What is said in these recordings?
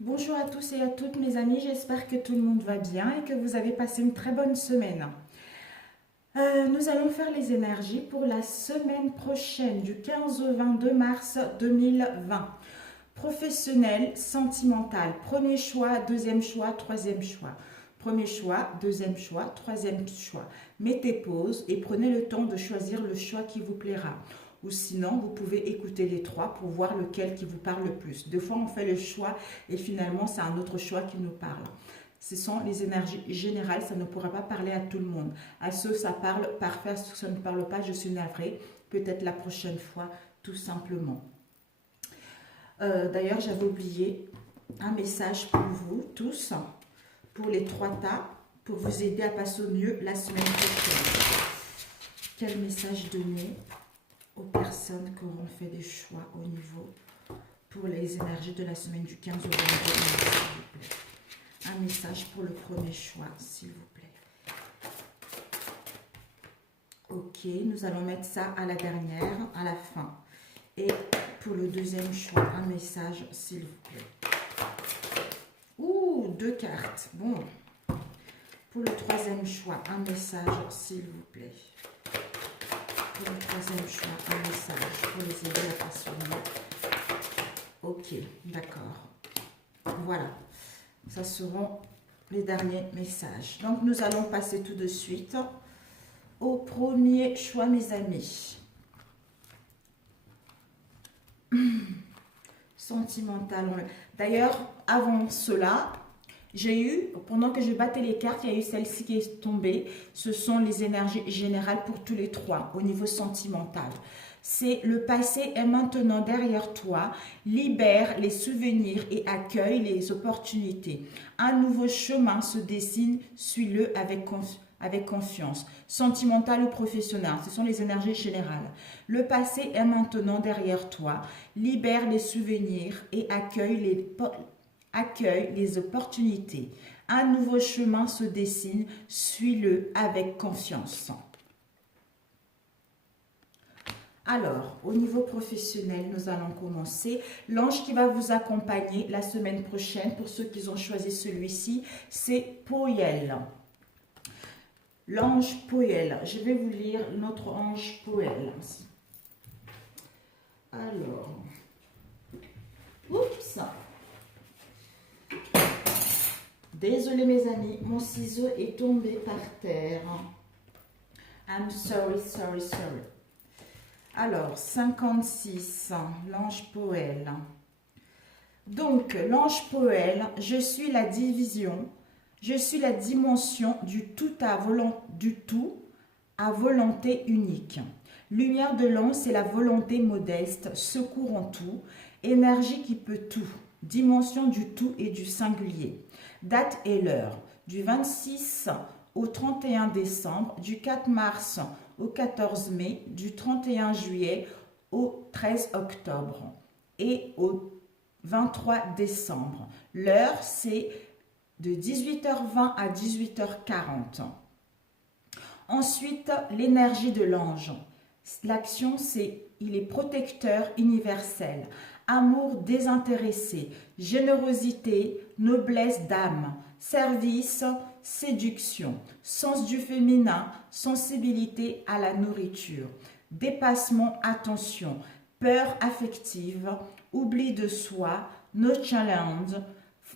Bonjour à tous et à toutes mes amis, j'espère que tout le monde va bien et que vous avez passé une très bonne semaine. Nous allons faire les énergies pour la semaine prochaine du 15 au 22 mars 2020. Professionnel, sentimental, premier choix, deuxième choix, troisième choix. Premier choix, deuxième choix, troisième choix. Mettez pause et prenez le temps de choisir le choix qui vous plaira. Ou sinon, vous pouvez écouter les trois pour voir lequel qui vous parle le plus. Des fois, on fait le choix et finalement, c'est un autre choix qui nous parle. Ce sont les énergies générales, ça ne pourra pas parler à tout le monde. À ceux, ça parle, parfait, à ceux, ça ne parle pas, je suis navrée. Peut-être la prochaine fois, tout simplement. D'ailleurs, j'avais oublié un message pour vous tous, pour les trois tas, pour vous aider à passer au mieux la semaine prochaine. Quel message donner aux personnes qui auront fait des choix au niveau pour les énergies de la semaine du 15 au 22 s'il vous plaît. Un message pour le premier choix, s'il vous plaît. Ok, nous allons mettre ça à la dernière, à la fin. Et pour le deuxième choix, un message, s'il vous plaît. Ouh, deux cartes. Bon. Pour le troisième choix, un message, s'il vous plaît. Pour le troisième choix, un message pour les aider à passer au mieux. Ok, d'accord. Voilà. Ça seront les derniers messages. Donc, nous allons passer tout de suite au premier choix, mes amis. Sentimental. D'ailleurs, avant cela, j'ai eu, pendant que je battais les cartes, il y a eu celle-ci qui est tombée. Ce sont les énergies générales pour tous les trois, au niveau sentimental. C'est le passé est maintenant derrière toi, libère les souvenirs et accueille les opportunités. Un nouveau chemin se dessine, suis-le avec confiance. Sentimental ou professionnel, ce sont les énergies générales. Le passé est maintenant derrière toi, libère les souvenirs et accueille les opportunités. Un nouveau chemin se dessine, suis-le avec confiance. Alors, au niveau professionnel, nous allons commencer. L'ange qui va vous accompagner la semaine prochaine, pour ceux qui ont choisi celui-ci, c'est Poël. L'ange Poël. Je vais vous lire notre ange Poël. Alors, oups. Désolé mes amis, mon ciseau est tombé par terre. I'm sorry, sorry, sorry. Alors, 56, l'ange Poël. Donc, l'ange Poël, je suis la division, je suis la dimension du tout à volonté unique. Lumière de l'ange, c'est la volonté modeste, secours en tout, énergie qui peut tout, dimension du tout et du singulier. Date et l'heure, du 26 au 31 décembre, du 4 mars au 14 mai, du 31 juillet au 13 octobre et au 23 décembre. L'heure, c'est de 18h20 à 18h40. Ensuite, l'énergie de l'ange. L'action, c'est il est protecteur universel, amour désintéressé, générosité, noblesse d'âme, service, séduction, sens du féminin, sensibilité à la nourriture, dépassement, attention, peur affective, oubli de soi, no challenge,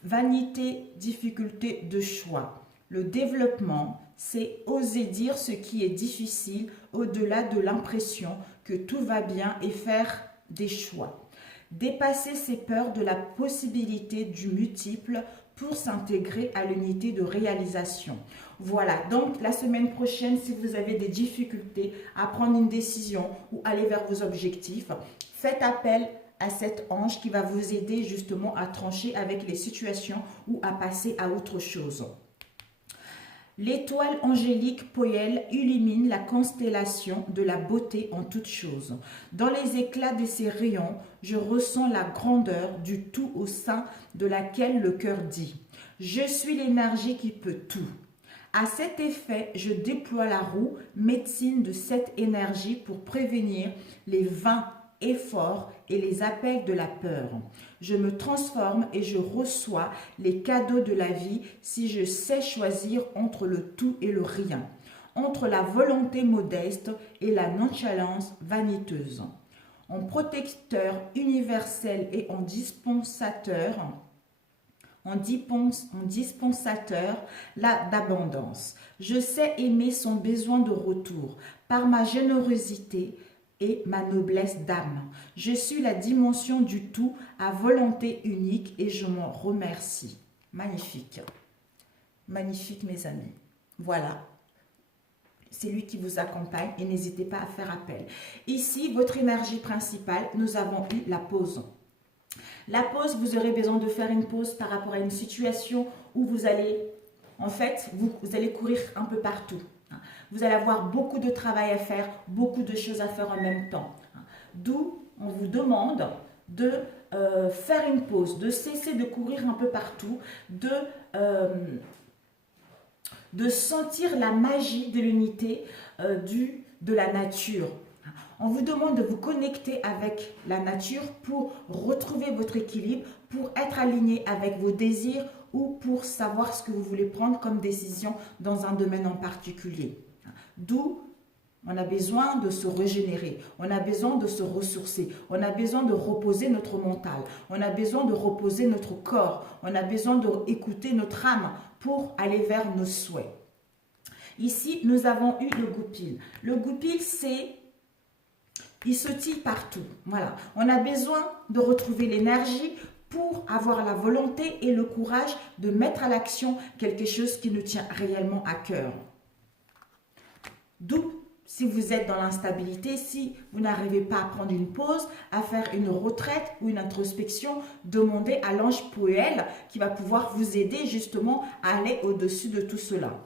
vanité, difficulté de choix. Le développement, c'est oser dire ce qui est difficile au-delà de l'impression que tout va bien et faire des choix. Dépasser ses peurs de la possibilité du multiple pour s'intégrer à l'unité de réalisation. Voilà, donc la semaine prochaine, si vous avez des difficultés à prendre une décision ou aller vers vos objectifs, faites appel à cet ange qui va vous aider justement à trancher avec les situations ou à passer à autre chose. L'étoile angélique Poël illumine la constellation de la beauté en toutes choses. Dans les éclats de ses rayons, je ressens la grandeur du tout au sein de laquelle le cœur dit « Je suis l'énergie qui peut tout ». À cet effet, je déploie la roue médecine de cette énergie pour prévenir les vains efforts et les appels de la peur. Je me transforme et je reçois les cadeaux de la vie si je sais choisir entre le tout et le rien, entre la volonté modeste et la nonchalance vaniteuse. En protecteur universel et en dispensateur d'abondance. Je sais aimer son besoin de retour par ma générosité et ma noblesse d'âme. Je suis la dimension du tout à volonté unique et je m'en remercie. Magnifique. Magnifique, mes amis. Voilà. C'est lui qui vous accompagne et n'hésitez pas à faire appel. Ici, votre énergie principale, nous avons eu la pause. La pause, vous aurez besoin de faire une pause par rapport à une situation où vous allez, en fait, vous allez courir un peu partout. Vous allez avoir beaucoup de travail à faire, beaucoup de choses à faire en même temps. D'où on vous demande de faire une pause, de cesser de courir un peu partout, de sentir la magie de l'unité de la nature. On vous demande de vous connecter avec la nature pour retrouver votre équilibre, pour être aligné avec vos désirs ou pour savoir ce que vous voulez prendre comme décision dans un domaine en particulier. D'où on a besoin de se régénérer, on a besoin de se ressourcer, on a besoin de reposer notre mental, on a besoin de reposer notre corps, on a besoin d'écouter notre âme pour aller vers nos souhaits. Ici, nous avons eu le goupil. Le goupil, il se tire partout. Voilà. On a besoin de retrouver l'énergie pour avoir la volonté et le courage de mettre à l'action quelque chose qui nous tient réellement à cœur. D'où, si vous êtes dans l'instabilité, si vous n'arrivez pas à prendre une pause, à faire une retraite ou une introspection, demandez à l'ange Poël qui va pouvoir vous aider justement à aller au-dessus de tout cela.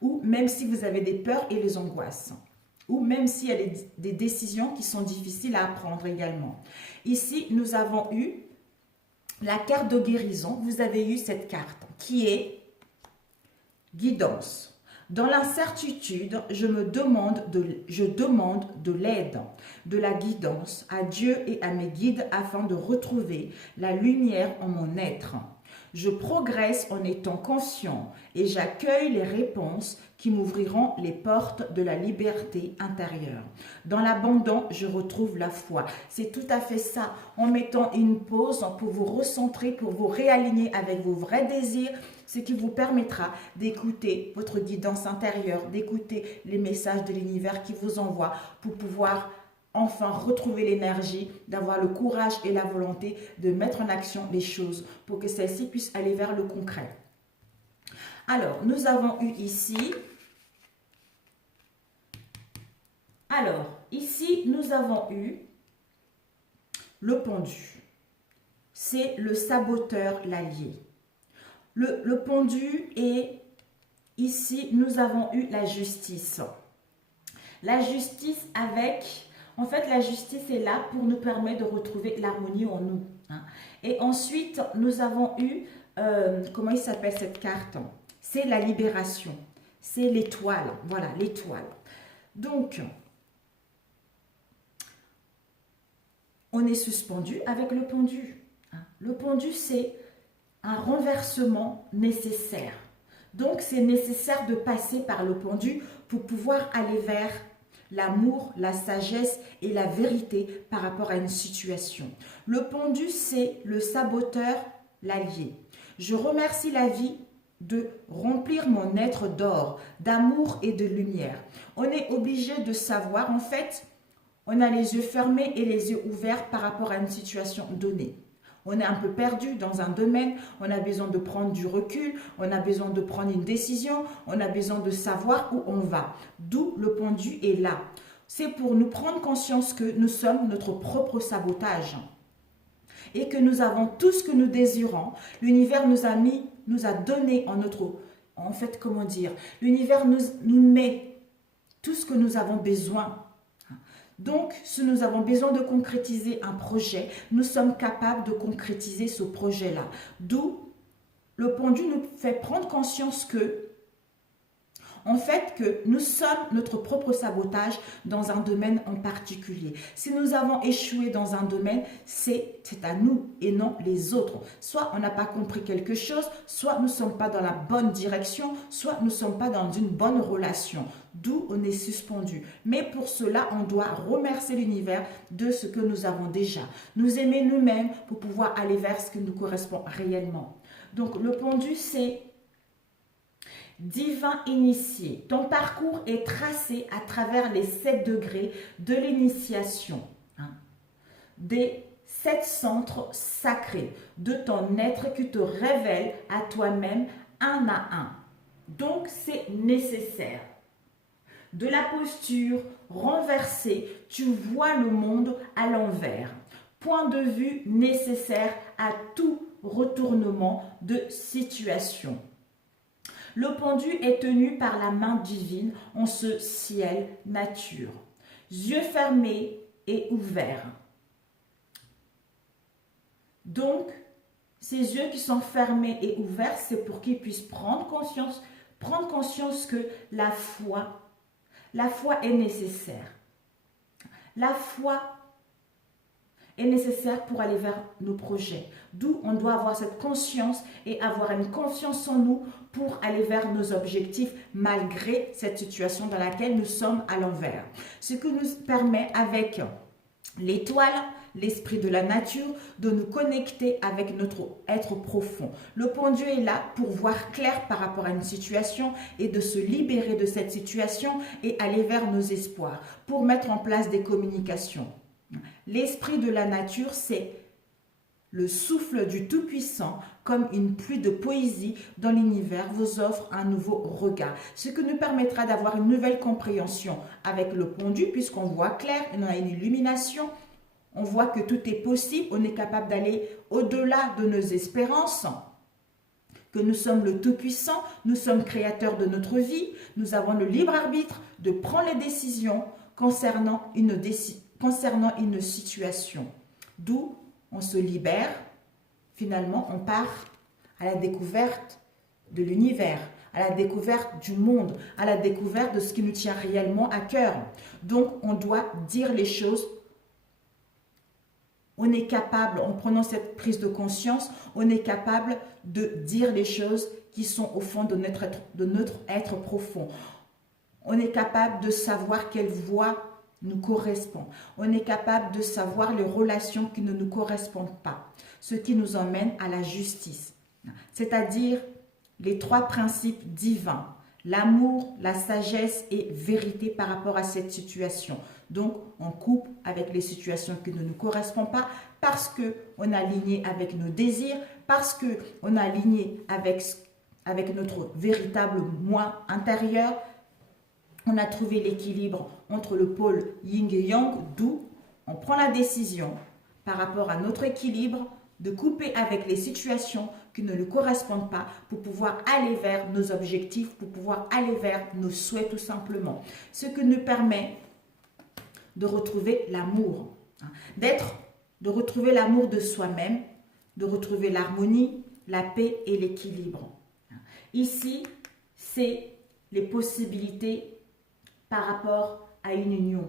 Ou même si vous avez des peurs et les angoisses. Ou même s'il y a des décisions qui sont difficiles à prendre également. Ici, nous avons eu la carte de guérison. Vous avez eu cette carte qui est guidance. Dans l'incertitude, je demande de l'aide, de la guidance à Dieu et à mes guides afin de retrouver la lumière en mon être. Je progresse en étant conscient et j'accueille les réponses qui m'ouvriront les portes de la liberté intérieure. Dans l'abandon, je retrouve la foi. C'est tout à fait ça, en mettant une pause pour vous recentrer, pour vous réaligner avec vos vrais désirs, ce qui vous permettra d'écouter votre guidance intérieure, d'écouter les messages de l'univers qui vous envoie pour pouvoir enfin retrouver l'énergie, d'avoir le courage et la volonté de mettre en action les choses pour que celles-ci puissent aller vers le concret. Alors, nous avons eu ici, nous avons eu le pendu. C'est le saboteur, l'allié. Le pendu et ici, nous avons eu la justice. La justice avec... En fait, la justice est là pour nous permettre de retrouver l'harmonie en nous. Et ensuite, nous avons eu, comment il s'appelle cette carte? C'est la libération. C'est l'étoile. Voilà, l'étoile. Donc, on est suspendu avec le pendu. Le pendu, c'est un renversement nécessaire. Donc, c'est nécessaire de passer par le pendu pour pouvoir aller vers l'amour, la sagesse et la vérité par rapport à une situation. Le pendu, c'est le saboteur, l'allié. Je remercie la vie de remplir mon être d'or, d'amour et de lumière. On est obligé de savoir, en fait, on a les yeux fermés et les yeux ouverts par rapport à une situation donnée. On est un peu perdu dans un domaine, on a besoin de prendre du recul, on a besoin de prendre une décision, on a besoin de savoir où on va. D'où le pendu est là. C'est pour nous prendre conscience que nous sommes notre propre sabotage et que nous avons tout ce que nous désirons. L'univers nous a donné en fait, comment dire, l'univers nous met tout ce que nous avons besoin. Donc, si nous avons besoin de concrétiser un projet, nous sommes capables de concrétiser ce projet-là. D'où le pendu nous fait prendre conscience que en fait que nous sommes notre propre sabotage dans un domaine en particulier. Si nous avons échoué dans un domaine, c'est à nous et non les autres. Soit on n'a pas compris quelque chose, soit nous ne sommes pas dans la bonne direction, soit nous ne sommes pas dans une bonne relation. D'où on est suspendu. Mais pour cela, on doit remercier l'univers de ce que nous avons déjà. Nous aimer nous-mêmes pour pouvoir aller vers ce qui nous correspond réellement. Donc le pendu, c'est divin initié. Ton parcours est tracé à travers les 7 degrés de l'initiation, des 7 centres sacrés de ton être qui te révèle à toi-même un à un. Donc c'est nécessaire. De la posture renversée, tu vois le monde à l'envers. Point de vue nécessaire à tout retournement de situation. Le pendu est tenu par la main divine en ce ciel nature. Yeux fermés et ouverts. Donc, ces yeux qui sont fermés et ouverts, c'est pour qu'ils puissent prendre conscience que la foi est nécessaire. La foi est nécessaire pour aller vers nos projets. D'où on doit avoir cette conscience et avoir une confiance en nous pour aller vers nos objectifs malgré cette situation dans laquelle nous sommes à l'envers. Ce qui nous permet avec l'étoile, l'esprit de la nature, de nous connecter avec notre être profond. Le pendu est là pour voir clair par rapport à une situation et de se libérer de cette situation et aller vers nos espoirs, pour mettre en place des communications. L'esprit de la nature, c'est le souffle du Tout-Puissant, comme une pluie de poésie dans l'univers, vous offre un nouveau regard. Ce qui nous permettra d'avoir une nouvelle compréhension avec le pendu, puisqu'on voit clair, on a une illumination, on voit que tout est possible, on est capable d'aller au-delà de nos espérances, que nous sommes le Tout-Puissant, nous sommes créateurs de notre vie, nous avons le libre arbitre de prendre les décisions concernant une situation. D'où on se libère, finalement on part à la découverte de l'univers, à la découverte du monde, à la découverte de ce qui nous tient réellement à cœur. Donc on doit dire les choses. On est capable, en prenant cette prise de conscience, on est capable de dire les choses qui sont au fond de notre être profond. On est capable de savoir quelle voie nous correspond. On est capable de savoir les relations qui ne nous correspondent pas, ce qui nous emmène à la justice, c'est-à-dire les 3 principes divins, l'amour, la sagesse et vérité par rapport à cette situation. Donc, on coupe avec les situations qui ne nous correspondent pas parce qu'on a aligné avec nos désirs, parce qu'on a aligné avec notre véritable moi intérieur. On a trouvé l'équilibre entre le pôle yin et yang, d'où on prend la décision par rapport à notre équilibre de couper avec les situations qui ne nous correspondent pas pour pouvoir aller vers nos objectifs, pour pouvoir aller vers nos souhaits tout simplement. Ce qui nous permet de retrouver l'amour, de retrouver l'amour de soi-même, de retrouver l'harmonie, la paix et l'équilibre. Ici, c'est les possibilités par rapport à une union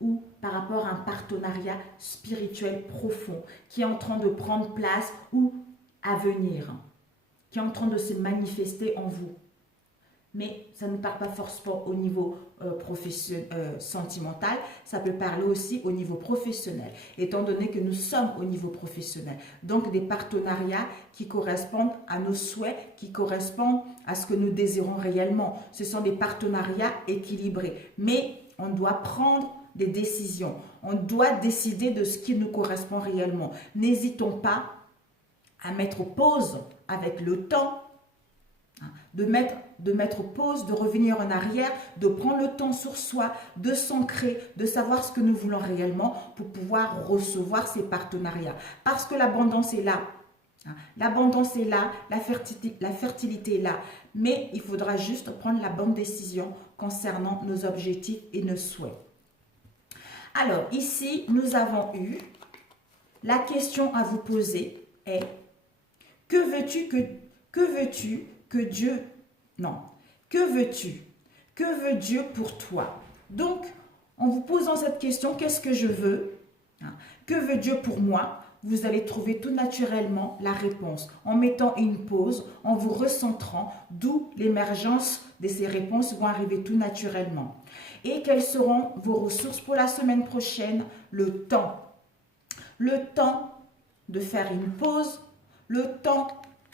ou par rapport à un partenariat spirituel profond qui est en train de prendre place ou à venir, qui est en train de se manifester en vous. Mais ça ne parle pas forcément au niveau sentimental, ça peut parler aussi au niveau professionnel, étant donné que nous sommes au niveau professionnel. Donc des partenariats qui correspondent à nos souhaits, qui correspondent à ce que nous désirons réellement. Ce sont des partenariats équilibrés, mais on doit prendre des décisions. On doit décider de ce qui nous correspond réellement. N'hésitons pas à mettre pause avec le temps, de mettre pause, de revenir en arrière, de prendre le temps sur soi, de s'ancrer, de savoir ce que nous voulons réellement pour pouvoir recevoir ces partenariats. Parce que l'abondance est là. L'abondance est là, la fertilité est là. Mais il faudra juste prendre la bonne décision concernant nos objectifs et nos souhaits. Alors, ici, nous avons eu la question à vous poser est que veux-tu que Que veux-tu? Que veut Dieu pour toi? Donc, en vous posant cette question, qu'est-ce que je veux? Que veut Dieu pour moi? Vous allez trouver tout naturellement la réponse en mettant une pause, en vous recentrant, d'où l'émergence de ces réponses vont arriver tout naturellement. Et quelles seront vos ressources pour la semaine prochaine? Le temps. Le temps de faire une pause, le temps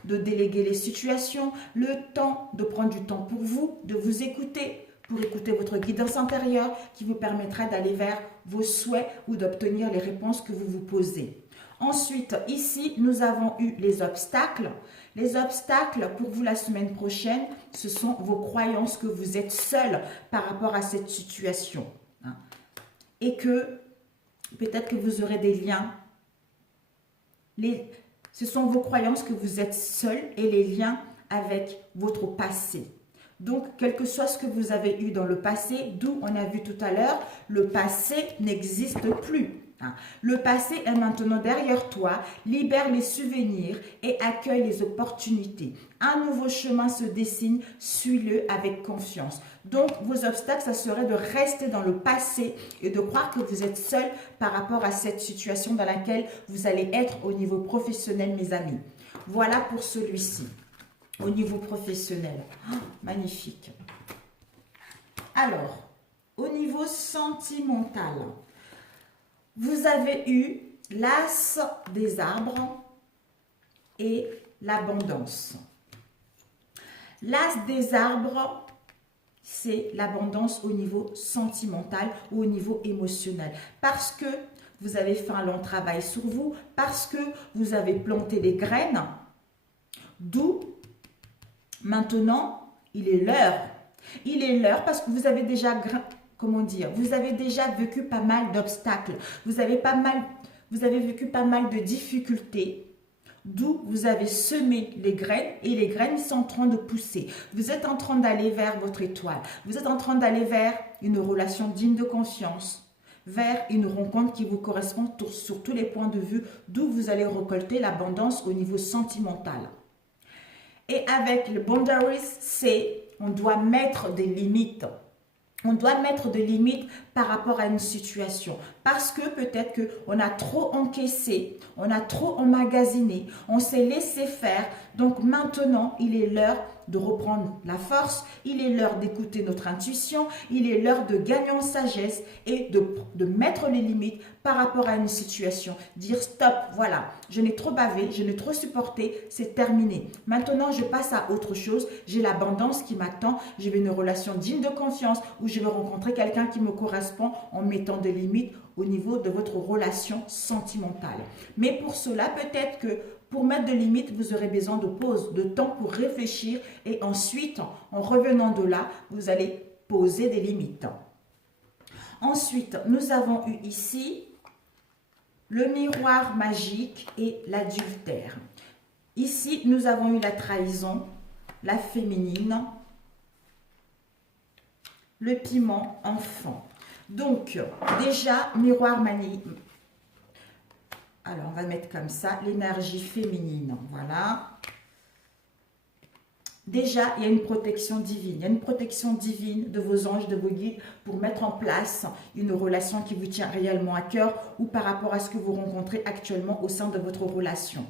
de déléguer les situations, le temps de prendre du temps pour vous, de vous écouter, pour écouter votre guidance intérieure qui vous permettra d'aller vers vos souhaits ou d'obtenir les réponses que vous vous posez. Ensuite, ici, nous avons eu les obstacles. Les obstacles pour vous la semaine prochaine, ce sont vos croyances que vous êtes seul par rapport à cette situation. Et que peut-être que vous aurez des liens. Ce sont vos croyances que vous êtes seul et les liens avec votre passé. Donc, quel que soit ce que vous avez eu dans le passé, d'où on a vu tout à l'heure, le passé n'existe plus. Le passé est maintenant derrière toi, libère les souvenirs et accueille les opportunités. Un nouveau chemin se dessine, suis-le avec confiance. Donc, vos obstacles, ça serait de rester dans le passé et de croire que vous êtes seul par rapport à cette situation dans laquelle vous allez être au niveau professionnel, mes amis. Voilà pour celui-ci, au niveau professionnel. Oh, magnifique. Alors, au niveau sentimental, vous avez eu l'as des arbres et l'abondance. L'as des arbres, c'est l'abondance au niveau sentimental ou au niveau émotionnel. Parce que vous avez fait un long travail sur vous, parce que vous avez planté des graines, d'où maintenant, il est l'heure. Il est l'heure parce que vous avez déjà vous avez déjà vécu pas mal d'obstacles, vous avez vécu pas mal de difficultés, d'où vous avez semé les graines et les graines sont en train de pousser. Vous êtes en train d'aller vers votre étoile, vous êtes en train d'aller vers une relation digne de confiance, vers une rencontre qui vous correspond sur tous les points de vue, d'où vous allez récolter l'abondance au niveau sentimental. Et avec le boundaries, on doit mettre des limites. On doit mettre des limites par rapport à une situation. Parce que peut-être qu'on a trop encaissé, on a trop emmagasiné, on s'est laissé faire. Donc maintenant, il est l'heure de reprendre la force, il est l'heure d'écouter notre intuition, il est l'heure de gagner en sagesse et de mettre les limites par rapport à une situation. Dire stop, voilà, je n'ai trop bavé, je n'ai trop supporté, c'est terminé. Maintenant, je passe à autre chose, j'ai l'abondance qui m'attend, j'ai une relation digne de confiance où je vais rencontrer quelqu'un qui me correspond en mettant des limites au niveau de votre relation sentimentale. Mais pour cela, peut-être que pour mettre des limites, vous aurez besoin de pause, de temps pour réfléchir et ensuite, en revenant de là, vous allez poser des limites. Ensuite, nous avons eu ici le miroir magique et l'adultère. Ici, nous avons eu la trahison, la féminine, le piment enfant. Donc, déjà, miroir magique. Alors, on va mettre comme ça, l'énergie féminine, voilà. Déjà, il y a une protection divine. Il y a une protection divine de vos anges, de vos guides pour mettre en place une relation qui vous tient réellement à cœur ou par rapport à ce que vous rencontrez actuellement au sein de votre relation.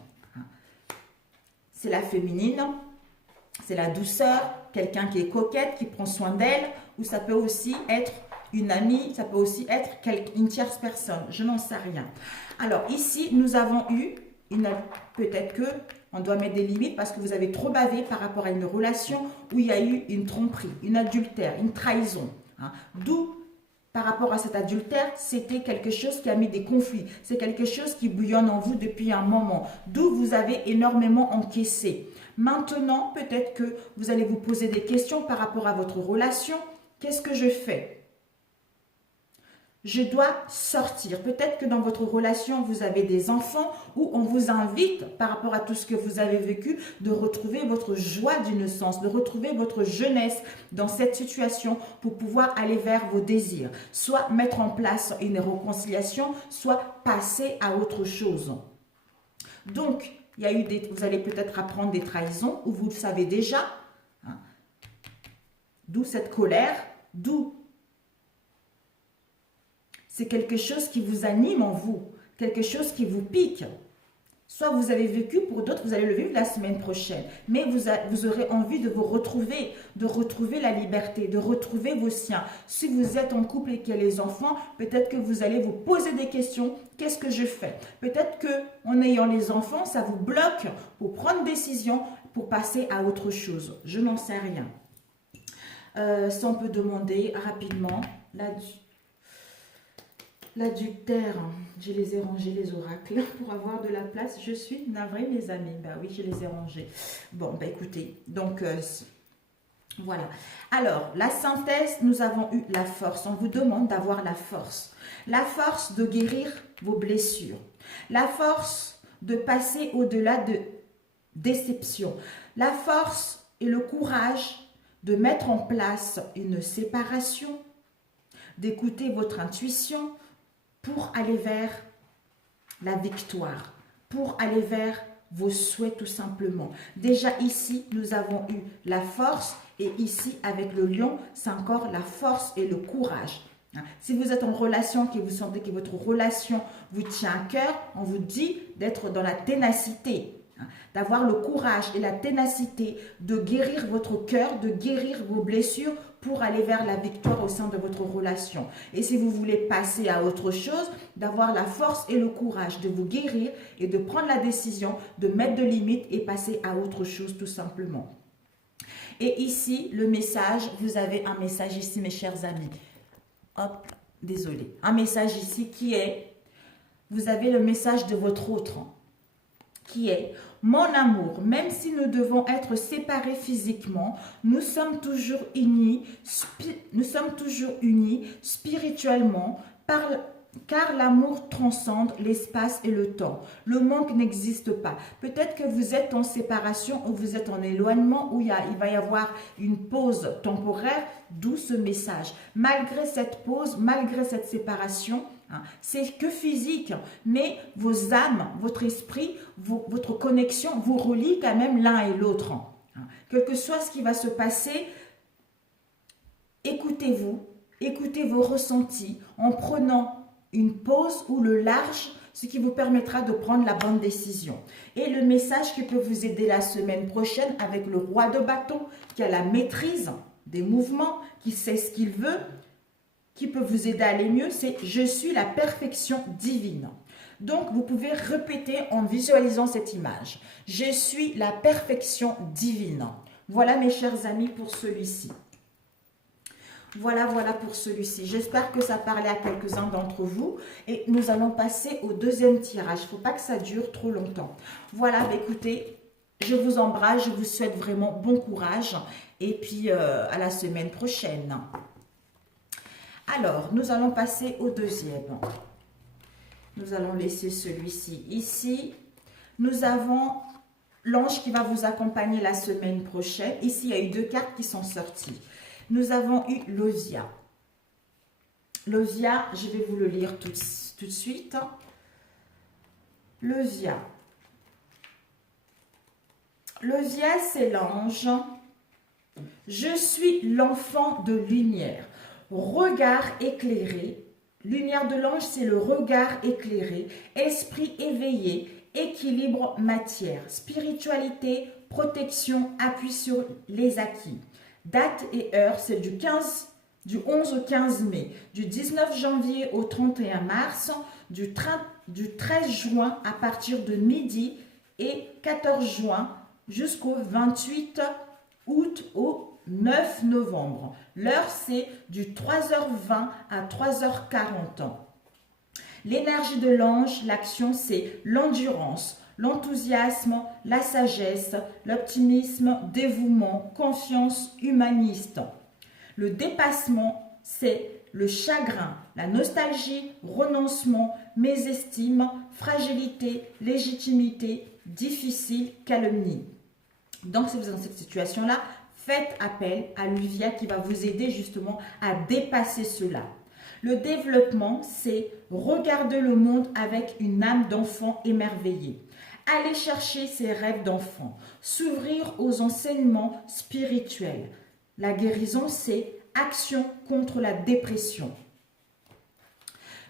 C'est la féminine, c'est la douceur, quelqu'un qui est coquette, qui prend soin d'elle, ou ça peut aussi être une amie, ça peut aussi être une tierce personne, je n'en sais rien. Alors ici, nous avons eu, peut-être que on doit mettre des limites parce que vous avez trop bavé par rapport à une relation où il y a eu une tromperie, une adultère, une trahison. D'où, par rapport à cet adultère, c'était quelque chose qui a mis des conflits. C'est quelque chose qui bouillonne en vous depuis un moment. D'où vous avez énormément encaissé. Maintenant, peut-être que vous allez vous poser des questions par rapport à votre relation. Qu'est-ce que je fais ? Je dois sortir. Peut-être que dans votre relation, vous avez des enfants où on vous invite, par rapport à tout ce que vous avez vécu, de retrouver votre joie d'innocence, de retrouver votre jeunesse dans cette situation pour pouvoir aller vers vos désirs. Soit mettre en place une réconciliation, soit passer à autre chose. Donc, il y a eu vous allez peut-être apprendre des trahisons où vous le savez déjà. d'où cette colère, d'où c'est quelque chose qui vous anime en vous, quelque chose qui vous pique. Soit vous avez vécu, pour d'autres, vous allez le vivre la semaine prochaine. Mais vous aurez envie de vous retrouver, de retrouver la liberté, de retrouver vos siens. Si vous êtes en couple et qu'il y a les enfants, peut-être que vous allez vous poser des questions. Qu'est-ce que je fais? Peut-être qu'en ayant les enfants, ça vous bloque pour prendre une décision, pour passer à autre chose. Je n'en sais rien. Ça, on peut demander rapidement. L'adducteur, je les ai rangés les oracles pour avoir de la place. Je suis navrée mes amis. Ben oui, je les ai rangés. Bon, ben écoutez, donc voilà. Alors, la synthèse, nous avons eu la force. On vous demande d'avoir la force. La force de guérir vos blessures. La force de passer au-delà de déception. La force et le courage de mettre en place une séparation, d'écouter votre intuition, pour aller vers la victoire, pour aller vers vos souhaits tout simplement. Déjà ici, nous avons eu la force et ici, avec le lion, c'est encore la force et le courage. Si vous êtes en relation, que vous sentez que votre relation vous tient à cœur, on vous dit d'être dans la ténacité, d'avoir le courage et la ténacité de guérir votre cœur, de guérir vos blessures pour aller vers la victoire au sein de votre relation. Et si vous voulez passer à autre chose, d'avoir la force et le courage de vous guérir et de prendre la décision de mettre de limites et passer à autre chose tout simplement. Et ici, le message, vous avez un message ici mes chers amis. Hop, désolé. Un message ici qui est, vous avez le message de votre autre, qui est: mon amour, même si nous devons être séparés physiquement, nous sommes toujours unis spirituellement car l'amour transcende l'espace et le temps. Le manque n'existe pas. Peut-être que vous êtes en séparation ou vous êtes en éloignement où il va y avoir une pause temporaire, d'où ce message. Malgré cette pause, malgré cette séparation, c'est que physique, mais vos âmes, votre esprit, votre connexion vous relie quand même l'un et l'autre. Quel que soit ce qui va se passer, écoutez-vous, écoutez vos ressentis en prenant une pause ou le large, ce qui vous permettra de prendre la bonne décision. Et le message qui peut vous aider la semaine prochaine avec le roi de bâton, qui a la maîtrise des mouvements, qui sait ce qu'il veut, qui peut vous aider à aller mieux, c'est « Je suis la perfection divine ». Donc, vous pouvez répéter en visualisant cette image. « Je suis la perfection divine ». Voilà mes chers amis pour celui-ci. Voilà pour celui-ci. J'espère que ça parlait à quelques-uns d'entre vous. Et nous allons passer au deuxième tirage. Il ne faut pas que ça dure trop longtemps. Voilà, écoutez, je vous embrasse. Je vous souhaite vraiment bon courage. Et puis, à la semaine prochaine. Alors, nous allons passer au deuxième. Nous allons laisser celui-ci ici. Nous avons l'ange qui va vous accompagner la semaine prochaine. Ici, il y a eu 2 cartes qui sont sorties. Nous avons eu l'Ovia. L'Ovia, je vais vous le lire tout de suite. L'Ovia. L'Ovia, c'est l'ange. Je suis l'enfant de lumière. Regard éclairé. Lumière de l'ange, c'est le regard éclairé. Esprit éveillé. Équilibre matière. Spiritualité, protection, appui sur les acquis. Date et heure, c'est du 11 au 15 mai, du 19 janvier au 31 mars, du 13 juin à partir de midi et 14 juin jusqu'au 28 août au 9 novembre. L'heure, c'est du 3h20 à 3h40. L'énergie de l'ange, l'action, c'est l'endurance, l'enthousiasme, la sagesse, l'optimisme, dévouement, confiance humaniste. Le dépassement, c'est le chagrin, la nostalgie, renoncement, mésestime, fragilité, légitimité, difficile, calomnie. Donc, si vous êtes dans cette situation-là, faites appel à l'Uvia qui va vous aider justement à dépasser cela. Le développement, c'est regarder le monde avec une âme d'enfant émerveillée. Aller chercher ses rêves d'enfant, s'ouvrir aux enseignements spirituels. La guérison, c'est action contre la dépression.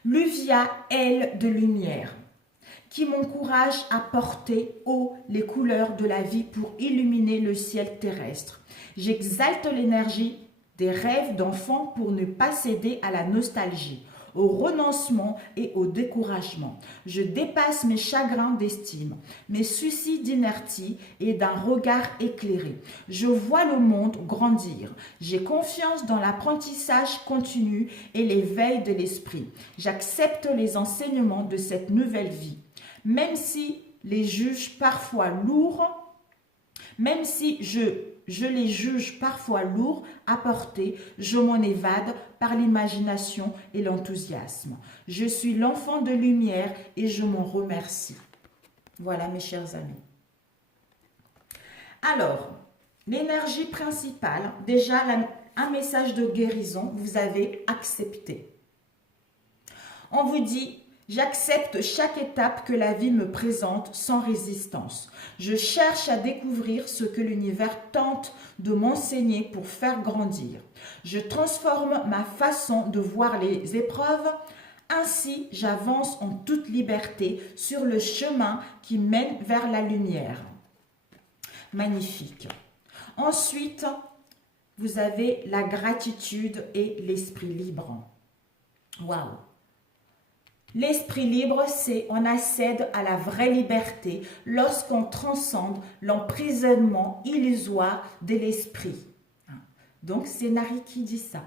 Luvia, aile de lumière, qui m'encourage à porter haut les couleurs de la vie pour illuminer le ciel terrestre. J'exalte l'énergie des rêves d'enfants pour ne pas céder à la nostalgie, au renoncement et au découragement. Je dépasse mes chagrins d'estime, mes soucis d'inertie et d'un regard éclairé. Je vois le monde grandir. J'ai confiance dans l'apprentissage continu et l'éveil de l'esprit. J'accepte les enseignements de cette nouvelle vie. Même si les juge parfois lourds, même si je les juge parfois lourds à porter, je m'en évade par l'imagination et l'enthousiasme. Je suis l'enfant de lumière et je m'en remercie. Voilà mes chers amis. Alors, l'énergie principale, déjà un message de guérison, vous avez accepté. On vous dit: j'accepte chaque étape que la vie me présente sans résistance. Je cherche à découvrir ce que l'univers tente de m'enseigner pour faire grandir. Je transforme ma façon de voir les épreuves. Ainsi, j'avance en toute liberté sur le chemin qui mène vers la lumière. Magnifique. Ensuite, vous avez la gratitude et l'esprit libre. Waouh! L'esprit libre, c'est on accède à la vraie liberté lorsqu'on transcende l'emprisonnement illusoire de l'esprit. Donc, c'est Nari qui dit ça.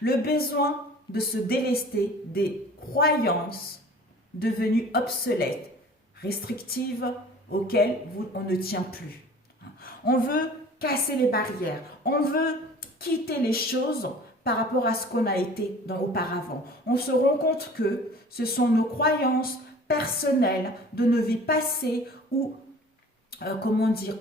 Le besoin de se délester des croyances devenues obsolètes, restrictives, auxquelles on ne tient plus. On veut casser les barrières, on veut quitter les choses par rapport à ce qu'on a été auparavant. On se rend compte que ce sont nos croyances personnelles de nos vies passées ou,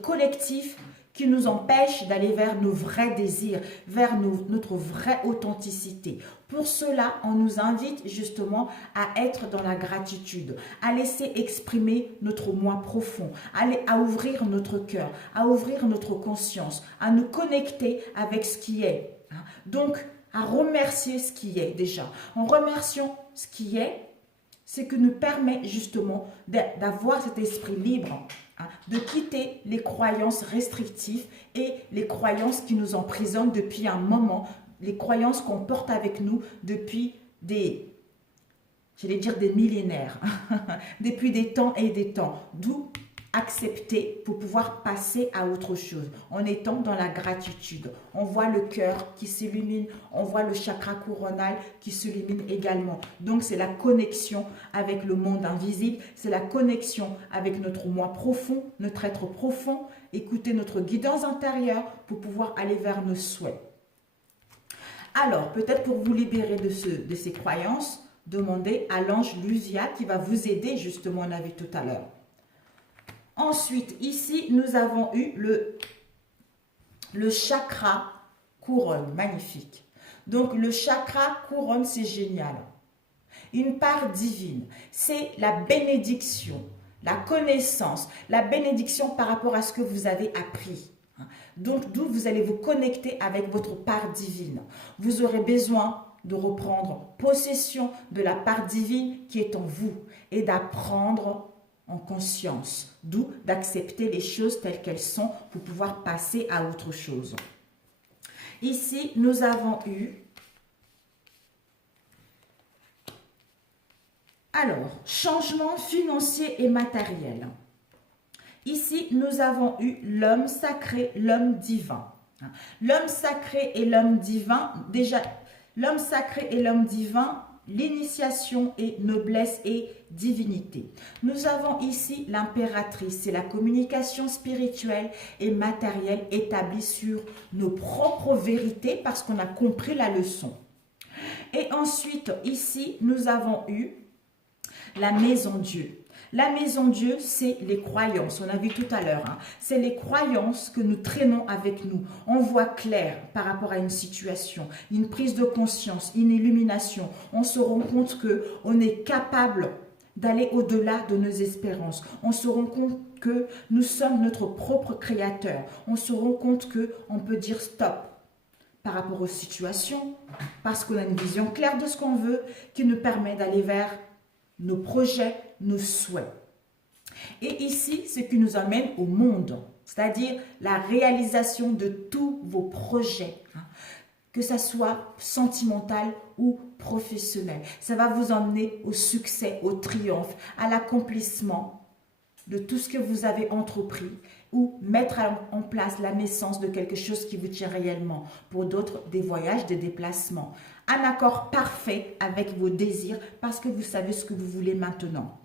collectives qui nous empêchent d'aller vers nos vrais désirs, vers notre vraie authenticité. Pour cela, on nous invite justement à être dans la gratitude, à laisser exprimer notre moi profond, à ouvrir notre cœur, à ouvrir notre conscience, à nous connecter avec ce qui est. Donc, à remercier ce qui est déjà. En remerciant ce qui est, c'est que nous permet justement d'avoir cet esprit libre, de quitter les croyances restrictives et les croyances qui nous emprisonnent depuis un moment, les croyances qu'on porte avec nous depuis des millénaires, depuis des temps et des temps. D'où accepter pour pouvoir passer à autre chose en étant dans la gratitude. On voit le cœur qui s'illumine, on voit le chakra coronal qui s'illumine également. Donc c'est la connexion avec le monde invisible, c'est la connexion avec notre moi profond, notre être profond, écouter notre guidance intérieure pour pouvoir aller vers nos souhaits. Alors, peut-être pour vous libérer de ces croyances, demandez à l'ange Luvia qui va vous aider, justement, on a vu tout à l'heure. Ensuite, ici, nous avons eu le chakra couronne, magnifique. Donc, le chakra couronne, c'est génial. Une part divine, c'est la bénédiction, la connaissance, la bénédiction par rapport à ce que vous avez appris. Donc, d'où vous allez vous connecter avec votre part divine. Vous aurez besoin de reprendre possession de la part divine qui est en vous et d'apprendre en conscience, d'où d'accepter les choses telles qu'elles sont pour pouvoir passer à autre chose. Ici, nous avons eu, alors, changement financier et matériel. Ici, nous avons eu l'homme sacré, l'homme divin. L'homme sacré et l'homme divin, déjà, l'homme sacré et l'homme divin, l'initiation et noblesse et divinité. Nous avons ici l'impératrice, c'est la communication spirituelle et matérielle établie sur nos propres vérités parce qu'on a compris la leçon. Et ensuite, ici, nous avons eu la maison Dieu. La maison Dieu, c'est les croyances, on a vu tout à l'heure, c'est les croyances que nous traînons avec nous. On voit clair par rapport à une situation, une prise de conscience, une illumination. On se rend compte qu'on est capable d'aller au-delà de nos espérances. On se rend compte que nous sommes notre propre créateur. On se rend compte qu'on peut dire stop. par rapport aux situations, parce qu'on a une vision claire de ce qu'on veut, qui nous permet d'aller vers nos projets, nos souhaits. Et ici, ce qui nous amène au monde, c'est-à-dire la réalisation de tous vos projets, que ça soit sentimental ou professionnel. Ça va vous emmener au succès, au triomphe, à l'accomplissement de tout ce que vous avez entrepris ou mettre en place la naissance de quelque chose qui vous tient réellement. Pour d'autres, des voyages, des déplacements. Un accord parfait avec vos désirs parce que vous savez ce que vous voulez maintenant.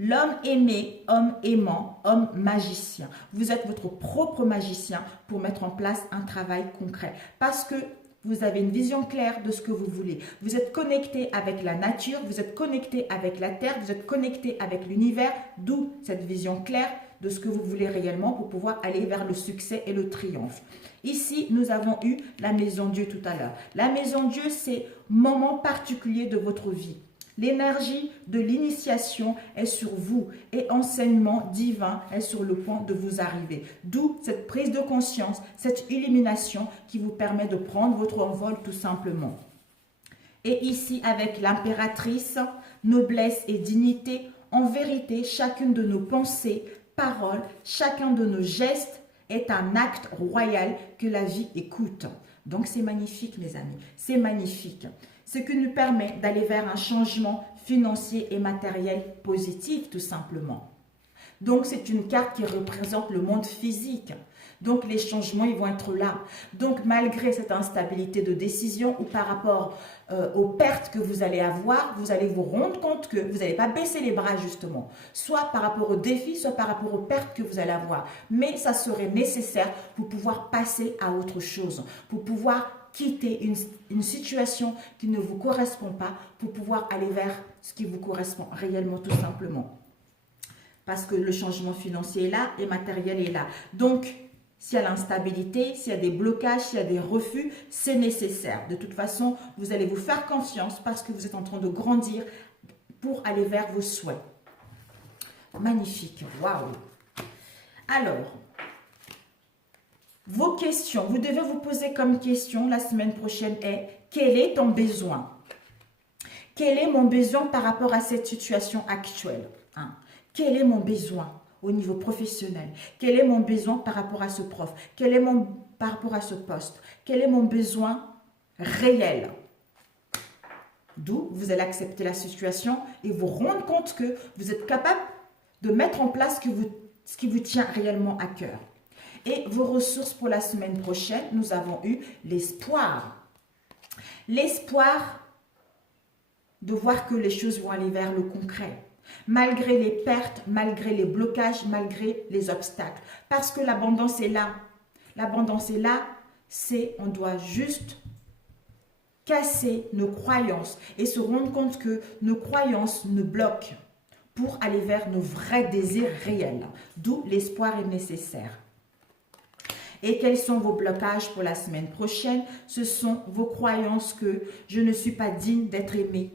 L'homme aimé, homme aimant, homme magicien. Vous êtes votre propre magicien pour mettre en place un travail concret. Parce que vous avez une vision claire de ce que vous voulez. Vous êtes connecté avec la nature, vous êtes connecté avec la terre, vous êtes connecté avec l'univers, d'où cette vision claire de ce que vous voulez réellement pour pouvoir aller vers le succès et le triomphe. Ici, nous avons eu la maison Dieu tout à l'heure. La maison Dieu, c'est moment particulier de votre vie. L'énergie de l'initiation est sur vous et enseignement divin est sur le point de vous arriver. D'où cette prise de conscience, cette illumination qui vous permet de prendre votre envol tout simplement. Et ici, avec l'impératrice, noblesse et dignité, en vérité, chacune de nos pensées, paroles, chacun de nos gestes est un acte royal que la vie écoute. Donc c'est magnifique mes amis, c'est magnifique. Ce qui nous permet d'aller vers un changement financier et matériel positif tout simplement. Donc c'est une carte qui représente le monde physique. Donc les changements ils vont être là. Donc malgré cette instabilité de décision ou par rapport aux pertes que vous allez avoir, vous allez vous rendre compte que vous n'allez pas baisser les bras justement. Soit par rapport aux défis, soit par rapport aux pertes que vous allez avoir. Mais ça serait nécessaire pour pouvoir passer à autre chose, pour pouvoir quitter une situation qui ne vous correspond pas pour pouvoir aller vers ce qui vous correspond réellement tout simplement. Parce que le changement financier est là et matériel est là. Donc, s'il y a l'instabilité, s'il y a des blocages, s'il y a des refus, c'est nécessaire. De toute façon, vous allez vous faire confiance parce que vous êtes en train de grandir pour aller vers vos souhaits. Magnifique, waouh! Alors, vos questions, vous devez vous poser comme question la semaine prochaine est « Quel est ton besoin ?» Quel est mon besoin par rapport à cette situation actuelle? Quel est mon besoin au niveau professionnel? Quel est mon besoin par rapport à ce prof? Quel est par rapport à ce poste? Quel est mon besoin réel? D'où vous allez accepter la situation et vous rendre compte que vous êtes capable de mettre en place ce qui vous tient réellement à cœur. Et vos ressources pour la semaine prochaine, nous avons eu l'espoir. L'espoir de voir que les choses vont aller vers le concret. Malgré les pertes, malgré les blocages, malgré les obstacles. Parce que l'abondance est là. L'abondance est là, on doit juste casser nos croyances et se rendre compte que nos croyances nous bloquent pour aller vers nos vrais désirs réels. D'où l'espoir est nécessaire. Et quels sont vos blocages pour la semaine prochaine? Ce sont vos croyances que je ne suis pas digne d'être aimé.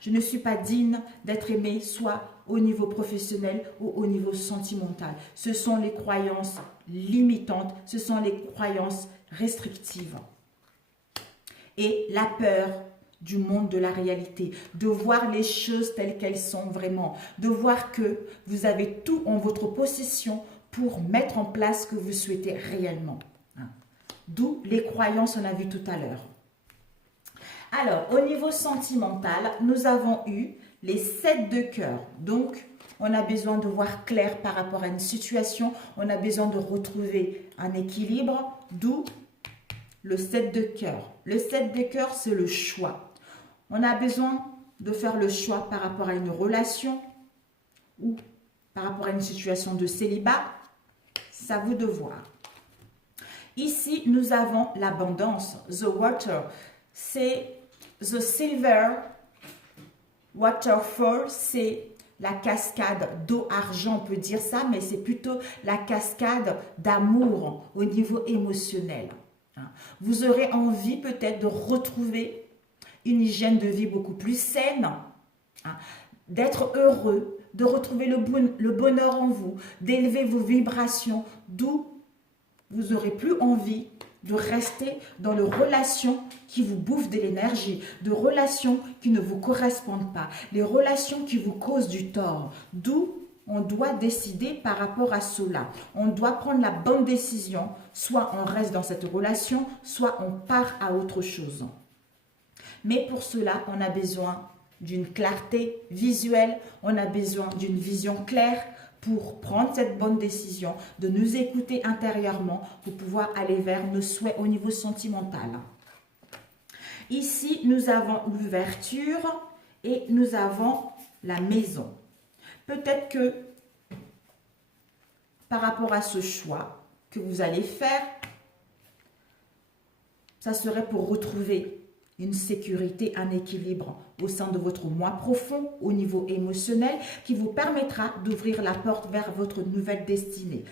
Je ne suis pas digne d'être aimé, soit au niveau professionnel ou au niveau sentimental. Ce sont les croyances limitantes, ce sont les croyances restrictives. Et la peur du monde de la réalité, de voir les choses telles qu'elles sont vraiment, de voir que vous avez tout en votre possession pour mettre en place ce que vous souhaitez réellement. D'où les croyances, on a vu tout à l'heure. Alors, au niveau sentimental, nous avons eu les 7 de cœur. Donc, on a besoin de voir clair par rapport à une situation. On a besoin de retrouver un équilibre, d'où le 7 de cœur. Le 7 de cœur, c'est le choix. On a besoin de faire le choix par rapport à une relation ou par rapport à une situation de célibat. C'est à vous de voir. Ici, nous avons l'abondance, the water. C'est the silver waterfall, c'est la cascade d'eau-argent, on peut dire ça, mais c'est plutôt la cascade d'amour au niveau émotionnel. Vous aurez envie peut-être de retrouver une hygiène de vie beaucoup plus saine, d'être heureux, de retrouver le bonheur en vous, d'élever vos vibrations, d'où vous n'aurez plus envie de rester dans les relations qui vous bouffent de l'énergie, de relations qui ne vous correspondent pas, les relations qui vous causent du tort. D'où on doit décider par rapport à cela. On doit prendre la bonne décision. Soit on reste dans cette relation, soit on part à autre chose. Mais pour cela, on a besoin d'une clarté visuelle, on a besoin d'une vision claire pour prendre cette bonne décision, de nous écouter intérieurement pour pouvoir aller vers nos souhaits au niveau sentimental. Ici, nous avons l'ouverture et nous avons la maison. Peut-être que par rapport à ce choix que vous allez faire, ça serait pour retrouver une sécurité, un équilibre au sein de votre moi profond, au niveau émotionnel, qui vous permettra d'ouvrir la porte vers votre nouvelle destinée.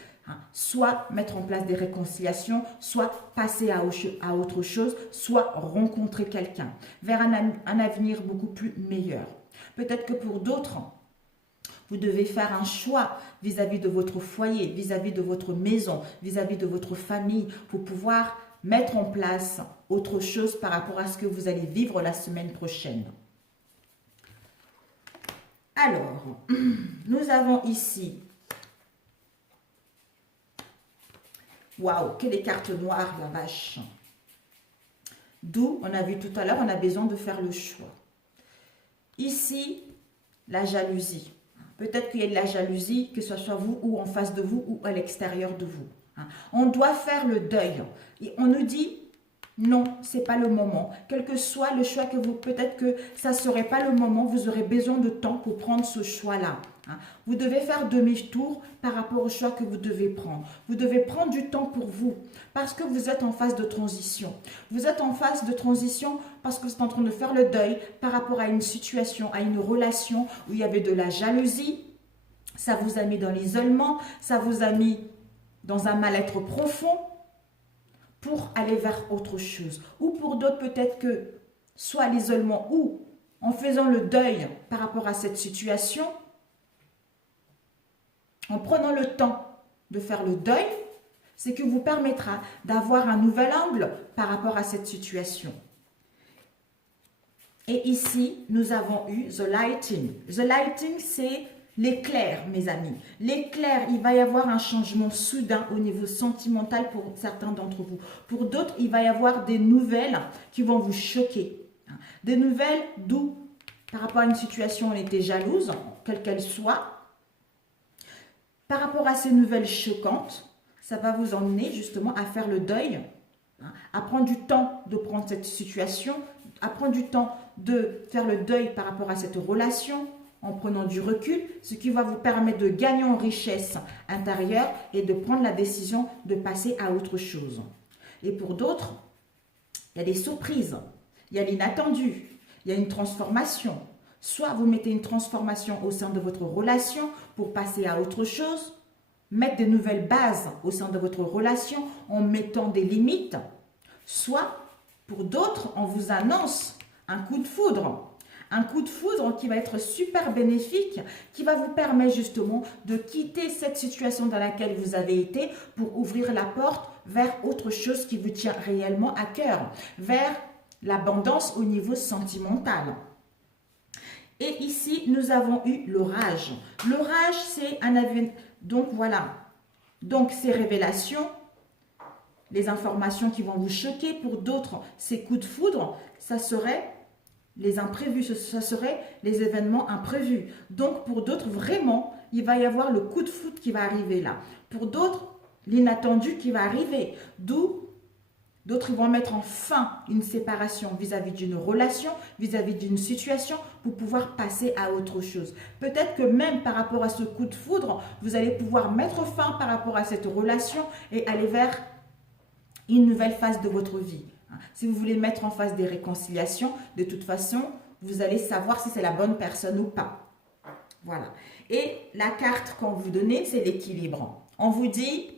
Soit mettre en place des réconciliations, soit passer à autre chose, soit rencontrer quelqu'un, vers un avenir beaucoup plus meilleur. Peut-être que pour d'autres, vous devez faire un choix vis-à-vis de votre foyer, vis-à-vis de votre maison, vis-à-vis de votre famille, pour pouvoir mettre en place autre chose par rapport à ce que vous allez vivre la semaine prochaine. Alors, nous avons ici, waouh, quelle carte noire, la vache. D'où, on a vu tout à l'heure, on a besoin de faire le choix. Ici, la jalousie. Peut-être qu'il y a de la jalousie, que ce soit vous ou en face de vous ou à l'extérieur de vous. On doit faire le deuil. Et on nous dit, non, ce n'est pas le moment. Quel que soit le choix que vous, peut-être que ça ne serait pas le moment, vous aurez besoin de temps pour prendre ce choix-là. Vous devez faire demi-tour par rapport au choix que vous devez prendre. Vous devez prendre du temps pour vous parce que vous êtes en phase de transition. Vous êtes en phase de transition parce que vous êtes en train de faire le deuil par rapport à une situation, à une relation où il y avait de la jalousie. Ça vous a mis dans l'isolement, ça vous a mis dans un mal-être profond pour aller vers autre chose. Ou pour d'autres, peut-être que soit l'isolement ou en faisant le deuil par rapport à cette situation, en prenant le temps de faire le deuil, c'est que vous permettra d'avoir un nouvel angle par rapport à cette situation. Et ici, nous avons eu The Lighting. The Lighting, c'est l'éclair, mes amis. L'éclair, il va y avoir un changement soudain au niveau sentimental pour certains d'entre vous. Pour d'autres, il va y avoir des nouvelles qui vont vous choquer. Des nouvelles d'où, par rapport à une situation, on était jalouse, quelle qu'elle soit. Par rapport à ces nouvelles choquantes, ça va vous emmener justement à faire le deuil, à prendre du temps de prendre cette situation, à prendre du temps de faire le deuil par rapport à cette relation, en prenant du recul, ce qui va vous permettre de gagner en richesse intérieure et de prendre la décision de passer à autre chose. Et pour d'autres, il y a des surprises, il y a l'inattendu, il y a une transformation. Soit vous mettez une transformation au sein de votre relation pour passer à autre chose, mettre de nouvelles bases au sein de votre relation en mettant des limites. Soit, pour d'autres, on vous annonce un coup de foudre. Un coup de foudre qui va être super bénéfique, qui va vous permettre justement de quitter cette situation dans laquelle vous avez été pour ouvrir la porte vers autre chose qui vous tient réellement à cœur, vers l'abondance au niveau sentimental. Et ici, nous avons eu l'orage. L'orage, c'est un événement. Donc, voilà. Donc, ces révélations, les informations qui vont vous choquer. Pour d'autres, ces coups de foudre, ça serait les imprévus, ça serait les événements imprévus. Donc, pour d'autres, vraiment, il va y avoir le coup de foudre qui va arriver là. Pour d'autres, l'inattendu qui va arriver. D'où d'autres vont mettre en fin une séparation vis-à-vis d'une relation, vis-à-vis d'une situation pour pouvoir passer à autre chose. Peut-être que même par rapport à ce coup de foudre, vous allez pouvoir mettre fin par rapport à cette relation et aller vers une nouvelle phase de votre vie. Si vous voulez mettre en face des réconciliations, de toute façon, vous allez savoir si c'est la bonne personne ou pas. Voilà. Et la carte qu'on vous donne, c'est l'équilibre. On vous dit,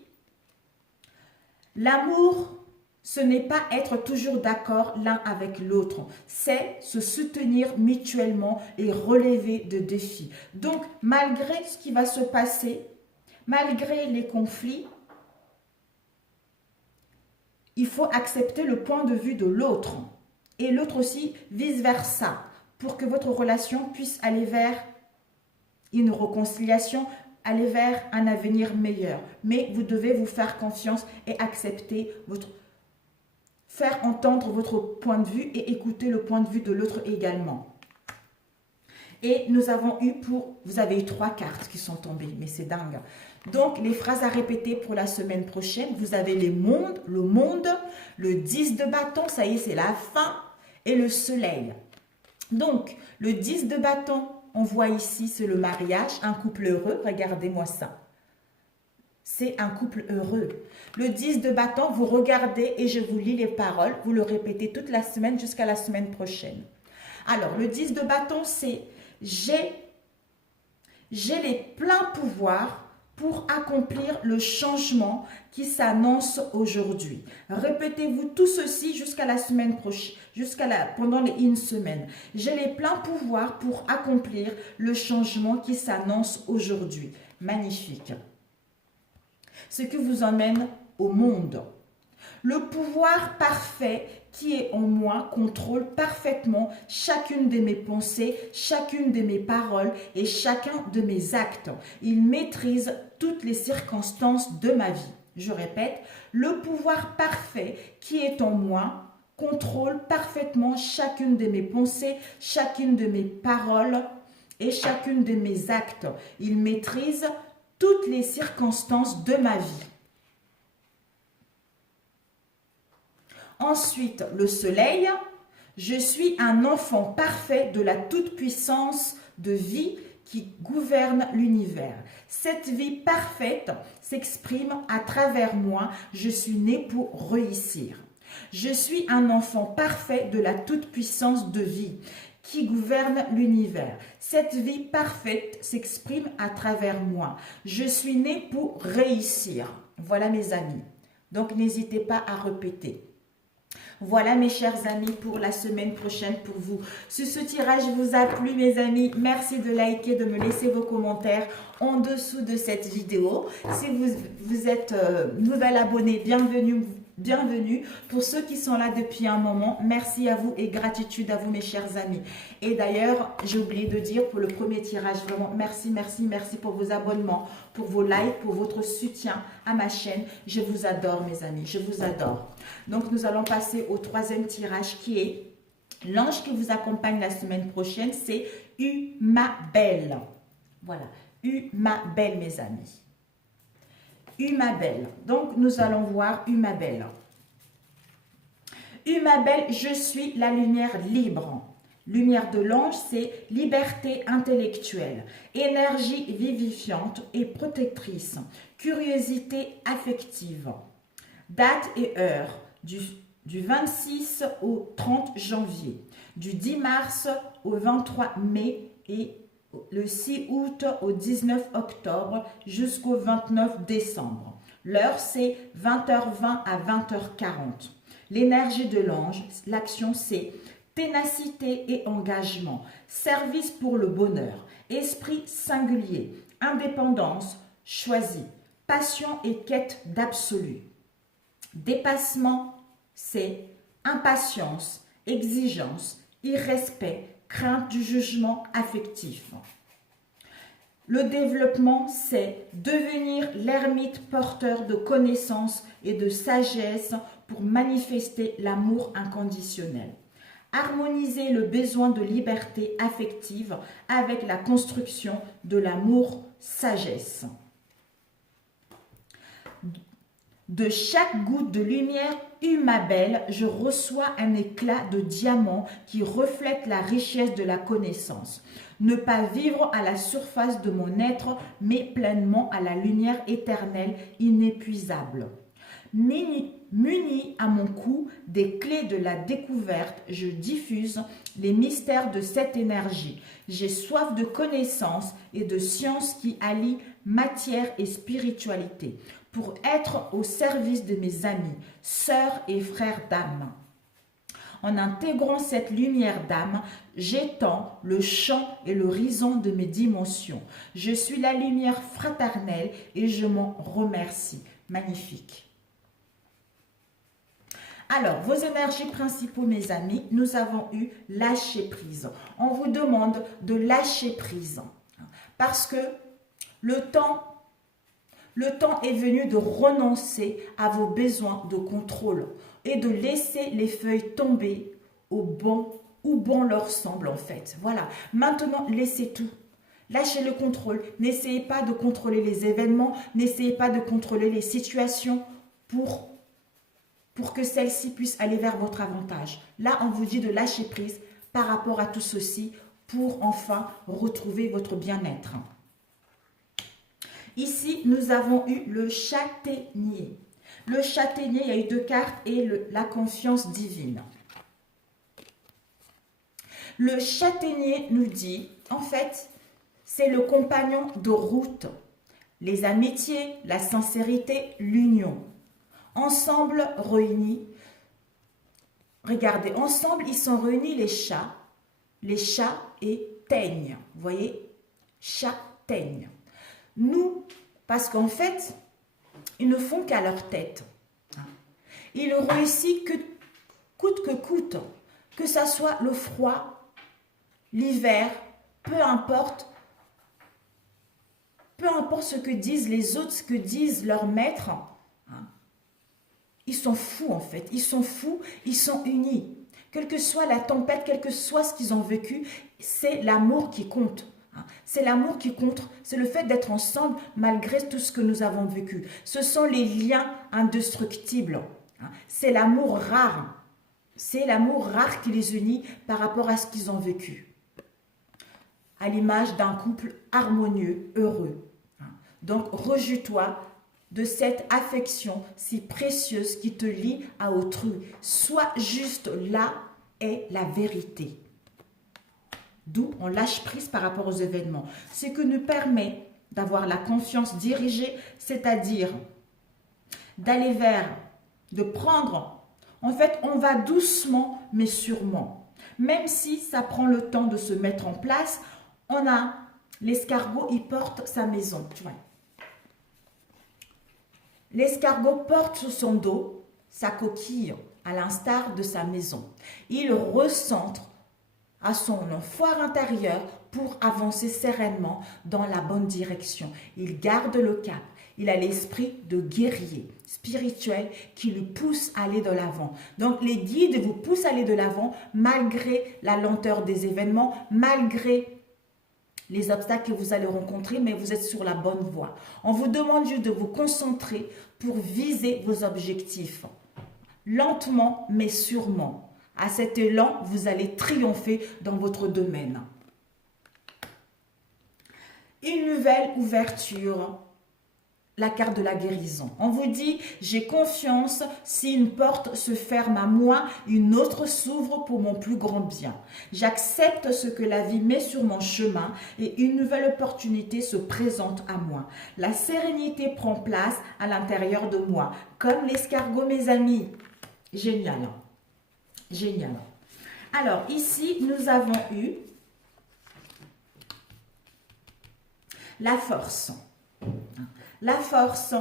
l'amour, ce n'est pas être toujours d'accord l'un avec l'autre, c'est se soutenir mutuellement et relever de défis. Donc, malgré ce qui va se passer, malgré les conflits, il faut accepter le point de vue de l'autre. Et l'autre aussi, vice-versa, pour que votre relation puisse aller vers une réconciliation, aller vers un avenir meilleur. Mais vous devez vous faire confiance et accepter faire entendre votre point de vue et écouter le point de vue de l'autre également. Et vous avez eu 3 cartes qui sont tombées, mais c'est dingue. Donc, les phrases à répéter pour la semaine prochaine, vous avez le monde, le 10 de bâton, ça y est, c'est la fin, et le soleil. Donc, le 10 de bâton, on voit ici, c'est le mariage, un couple heureux, regardez-moi ça. C'est un couple heureux. Le 10 de bâton, vous regardez et je vous lis les paroles, vous le répétez toute la semaine jusqu'à la semaine prochaine. Alors, le 10 de bâton, c'est « J'ai les pleins pouvoirs pour accomplir le changement qui s'annonce aujourd'hui. » Répétez-vous tout ceci jusqu'à la semaine prochaine, pendant une semaine. « J'ai les pleins pouvoirs pour accomplir le changement qui s'annonce aujourd'hui. » Magnifique. Ce qui vous emmène au monde. Le pouvoir parfait qui est en moi contrôle parfaitement chacune de mes pensées, chacune de mes paroles et chacun de mes actes. Il maîtrise toutes les circonstances de ma vie. Je répète, le pouvoir parfait qui est en moi contrôle parfaitement chacune de mes pensées, chacune de mes paroles et chacune de mes actes. Il maîtrise toutes les circonstances de ma vie. Ensuite, le soleil. Je suis un enfant parfait de la toute-puissance de vie qui gouverne l'univers. Cette vie parfaite s'exprime à travers moi. Je suis né pour réussir. Je suis un enfant parfait de la toute-puissance de vie qui gouverne l'univers. Cette vie parfaite s'exprime à travers moi. Je suis né pour réussir. Voilà mes amis. Donc n'hésitez pas à répéter. Voilà mes chers amis pour la semaine prochaine pour vous. Si ce tirage vous a plu mes amis, merci de liker, de me laisser vos commentaires en dessous de cette vidéo. Si vous êtes nouvel abonné, bienvenue. Bienvenue. Pour ceux qui sont là depuis un moment, merci à vous et gratitude à vous mes chers amis. Et d'ailleurs, j'ai oublié de dire pour le premier tirage, vraiment merci, merci, merci pour vos abonnements, pour vos likes, pour votre soutien à ma chaîne. Je vous adore mes amis, je vous adore. Donc nous allons passer au 3e tirage qui est l'ange qui vous accompagne la semaine prochaine, c'est Umabel. Voilà, Umabel mes amis. Umabel. Donc, nous allons voir Umabel. Umabel, je suis la lumière libre. Lumière de l'ange, c'est liberté intellectuelle, énergie vivifiante et protectrice, curiosité affective. Date et heure du 26 au 30 janvier, du 10 mars au 23 mai et le 6 août au 19 octobre jusqu'au 29 décembre. L'heure, c'est 20h20 à 20h40. L'énergie de l'ange, l'action, c'est ténacité et engagement, service pour le bonheur, esprit singulier, indépendance choisie, passion et quête d'absolu. Dépassement, c'est impatience, exigence, irrespect, crainte du jugement affectif. Le développement, c'est devenir l'ermite porteur de connaissances et de sagesse pour manifester l'amour inconditionnel. Harmoniser le besoin de liberté affective avec la construction de l'amour-sagesse. De chaque goutte de lumière Umabel, je reçois un éclat de diamant qui reflète la richesse de la connaissance. Ne pas vivre à la surface de mon être, mais pleinement à la lumière éternelle inépuisable. Muni à mon cou des clés de la découverte, je diffuse les mystères de cette énergie. J'ai soif de connaissance et de science qui allient matière et spiritualité pour être au service de mes amis, sœurs et frères d'âme. En intégrant cette lumière d'âme, j'étends le champ et l'horizon de mes dimensions. Je suis la lumière fraternelle et je m'en remercie. Magnifique. Alors, vos énergies principaux, mes amis, nous avons eu lâcher prise. On vous demande de lâcher prise parce que le temps est venu de renoncer à vos besoins de contrôle et de laisser les feuilles tomber au bon où bon leur semble en fait. Voilà, maintenant laissez tout. Lâchez le contrôle. N'essayez pas de contrôler les événements, n'essayez pas de contrôler les situations pour que celles-ci puissent aller vers votre avantage. Là, on vous dit de lâcher prise par rapport à tout ceci pour enfin retrouver votre bien-être. Ici, nous avons eu le châtaignier. Le châtaignier, il y a eu 2 cartes et la confiance divine. Le châtaignier nous dit, en fait, c'est le compagnon de route, les amitiés, la sincérité, l'union. Ensemble réunis, regardez, ensemble ils sont réunis les chats et teignent. Vous voyez, châtaigne. Nous, parce qu'en fait, ils ne font qu'à leur tête. Ils réussissent que coûte, que ça soit le froid, l'hiver, peu importe ce que disent les autres, ce que disent leurs maîtres. Ils sont fous en fait, ils sont fous, ils sont unis. Quelle que soit la tempête, quel que soit ce qu'ils ont vécu, c'est l'amour qui compte. C'est l'amour qui compte, c'est le fait d'être ensemble malgré tout ce que nous avons vécu. Ce sont les liens indestructibles. C'est l'amour rare. C'est l'amour rare qui les unit par rapport à ce qu'ils ont vécu. À l'image d'un couple harmonieux, heureux. Donc, rejouis-toi de cette affection si précieuse qui te lie à autrui. Sois juste là est la vérité. D'où on lâche prise par rapport aux événements. Ce qui nous permet d'avoir la confiance dirigée, c'est-à-dire d'aller vers, de prendre. En fait, on va doucement mais sûrement. Même si ça prend le temps de se mettre en place, on a l'escargot, il porte sa maison. Tu vois. L'escargot porte sur son dos sa coquille, à l'instar de sa maison. Il recentre à son foire intérieur pour avancer sereinement dans la bonne direction. Il garde le cap. Il a l'esprit de guerrier spirituel qui le pousse à aller de l'avant. Donc les guides vous poussent à aller de l'avant malgré la lenteur des événements, malgré les obstacles que vous allez rencontrer, mais vous êtes sur la bonne voie. On vous demande juste de vous concentrer pour viser vos objectifs. Lentement, mais sûrement. À cet élan, vous allez triompher dans votre domaine. Une nouvelle ouverture. La carte de la guérison. On vous dit, j'ai confiance, si une porte se ferme à moi, une autre s'ouvre pour mon plus grand bien. J'accepte ce que la vie met sur mon chemin et une nouvelle opportunité se présente à moi. La sérénité prend place à l'intérieur de moi, comme l'escargot, mes amis. Génial. Génial. Alors, ici, nous avons eu la force. La force,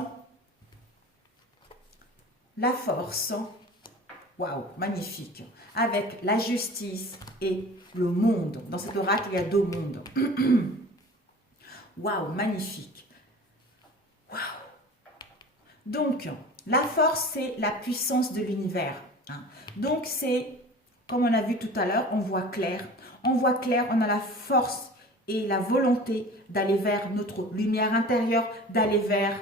waouh, magnifique, avec la justice et le monde. Dans cet oracle, il y a 2 mondes. Waouh, magnifique. Waouh. Donc, la force, c'est la puissance de l'univers. Donc, c'est, comme on a vu tout à l'heure, on voit clair. On voit clair, on a la force et la volonté d'aller vers notre lumière intérieure, d'aller vers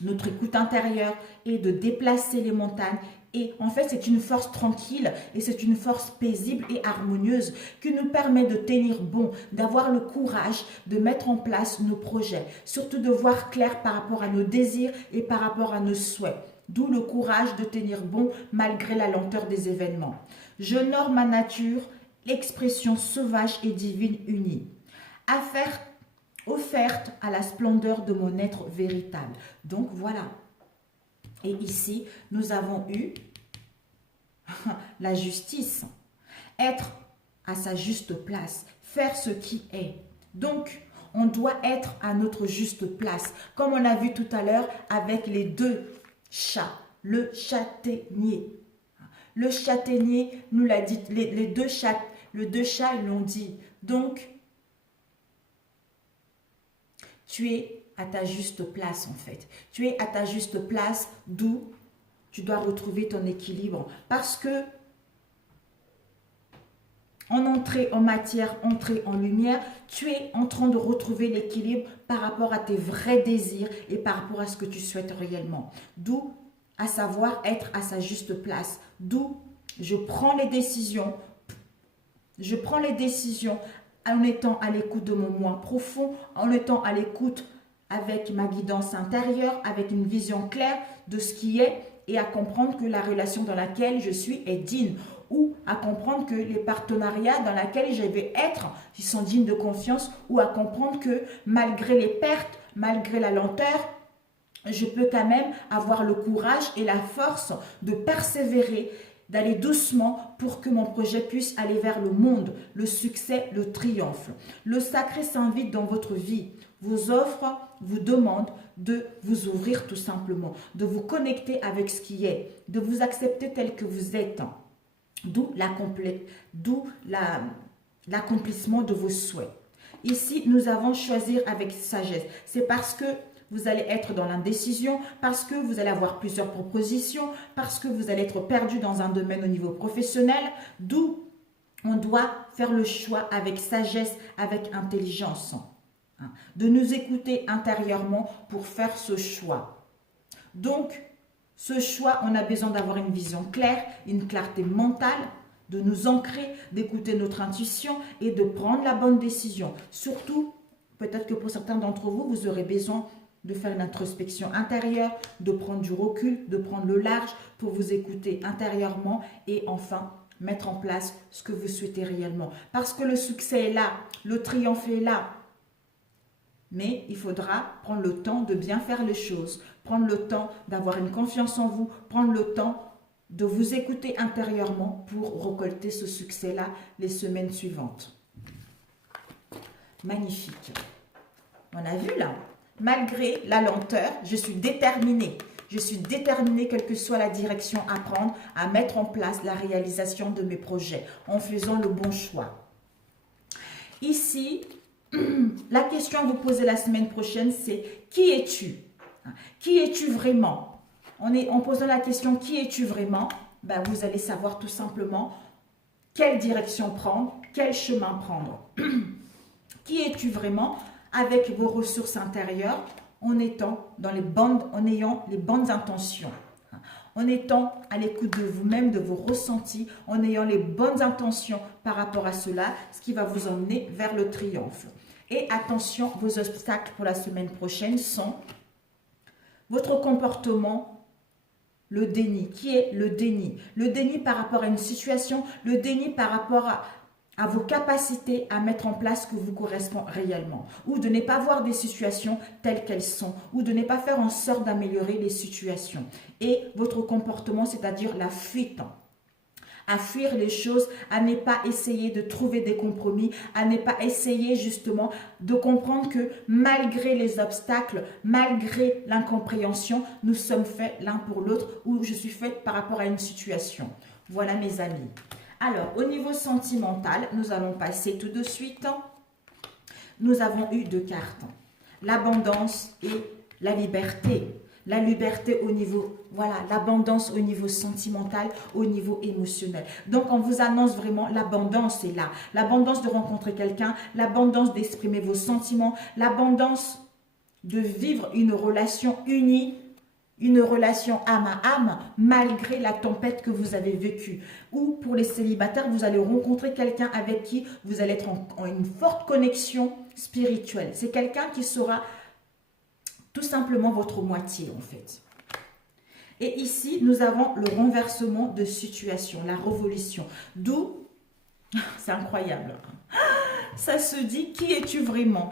notre écoute intérieure et de déplacer les montagnes. Et en fait, c'est une force tranquille et c'est une force paisible et harmonieuse qui nous permet de tenir bon, d'avoir le courage de mettre en place nos projets, surtout de voir clair par rapport à nos désirs et par rapport à nos souhaits. D'où le courage de tenir bon malgré la lenteur des événements. J'honore ma nature, l'expression sauvage et divine unie. Affaire offerte à la splendeur de mon être véritable. Donc voilà. Et ici, nous avons eu la justice. Être à sa juste place. Faire ce qui est. Donc, on doit être à notre juste place. Comme on a vu tout à l'heure avec les 2 chats. Le châtaignier. Le châtaignier nous l'a dit, les deux chats ils l'ont dit. Donc, tu es à ta juste place en fait. Tu es à ta juste place, d'où tu dois retrouver ton équilibre. Parce que en entrée en matière, entrée en lumière, tu es en train de retrouver l'équilibre par rapport à tes vrais désirs et par rapport à ce que tu souhaites réellement. D'où, à savoir, être à sa juste place. D'où, je prends les décisions. Je prends les décisions en étant à l'écoute de mon moi profond, en étant à l'écoute avec ma guidance intérieure, avec une vision claire de ce qui est et à comprendre que la relation dans laquelle je suis est digne, ou à comprendre que les partenariats dans lesquels je vais être, ils sont dignes de confiance, ou à comprendre que malgré les pertes, malgré la lenteur, je peux quand même avoir le courage et la force de persévérer, d'aller doucement pour que mon projet puisse aller vers le monde, le succès, le triomphe. Le sacré s'invite dans votre vie, vous offre, vous demande de vous ouvrir tout simplement, de vous connecter avec ce qui est, de vous accepter tel que vous êtes. D'où l'accomplissement de vos souhaits. Ici, nous avons choisi avec sagesse. C'est parce que vous allez être dans l'indécision, parce que vous allez avoir plusieurs propositions, parce que vous allez être perdu dans un domaine au niveau professionnel, d'où on doit faire le choix avec sagesse, avec intelligence. De nous écouter intérieurement pour faire ce choix. Donc, ce choix, on a besoin d'avoir une vision claire, une clarté mentale, de nous ancrer, d'écouter notre intuition et de prendre la bonne décision. Surtout, peut-être que pour certains d'entre vous, vous aurez besoin de faire une introspection intérieure, de prendre du recul, de prendre le large pour vous écouter intérieurement et enfin mettre en place ce que vous souhaitez réellement. Parce que le succès est là, le triomphe est là. Mais il faudra prendre le temps de bien faire les choses, prendre le temps d'avoir une confiance en vous, prendre le temps de vous écouter intérieurement pour récolter ce succès-là les semaines suivantes. Magnifique. On a vu là, malgré la lenteur, je suis déterminée. Je suis déterminée, quelle que soit la direction à prendre, à mettre en place la réalisation de mes projets en faisant le bon choix. Ici, la question à vous poser la semaine prochaine, c'est qui es-tu? Qui es-tu vraiment? En posant la question qui es-tu vraiment, ben vous allez savoir tout simplement quelle direction prendre, quel chemin prendre. Qui es-tu vraiment avec vos ressources intérieures en ayant les bonnes intentions, en étant à l'écoute de vous-même, de vos ressentis, en ayant les bonnes intentions par rapport à cela, ce qui va vous emmener vers le triomphe. Et attention, vos obstacles pour la semaine prochaine sont votre comportement, le déni. Qui est le déni? Le déni par rapport à une situation, le déni par rapport à vos capacités à mettre en place ce que vous correspond réellement. Ou de ne pas voir des situations telles qu'elles sont. Ou de ne pas faire en sorte d'améliorer les situations. Et votre comportement, c'est-à-dire la fuite. À fuir les choses, à ne pas essayer de trouver des compromis, à ne pas essayer justement de comprendre que malgré les obstacles, malgré l'incompréhension, nous sommes faits l'un pour l'autre ou je suis faite par rapport à une situation. Voilà mes amis. Alors, au niveau sentimental, nous allons passer tout de suite. Nous avons eu deux cartes. L'abondance et la liberté. La liberté au niveau, voilà, l'abondance au niveau sentimental, au niveau émotionnel. Donc, on vous annonce vraiment l'abondance est là. L'abondance de rencontrer quelqu'un, l'abondance d'exprimer vos sentiments, l'abondance de vivre une relation unie, une relation âme à âme, malgré la tempête que vous avez vécue. Ou pour les célibataires, vous allez rencontrer quelqu'un avec qui vous allez être en une forte connexion spirituelle. C'est quelqu'un qui sera tout simplement votre moitié en fait. Et ici, nous avons le renversement de situation, la révolution. D'où, c'est incroyable, ça se dit, qui es-tu vraiment?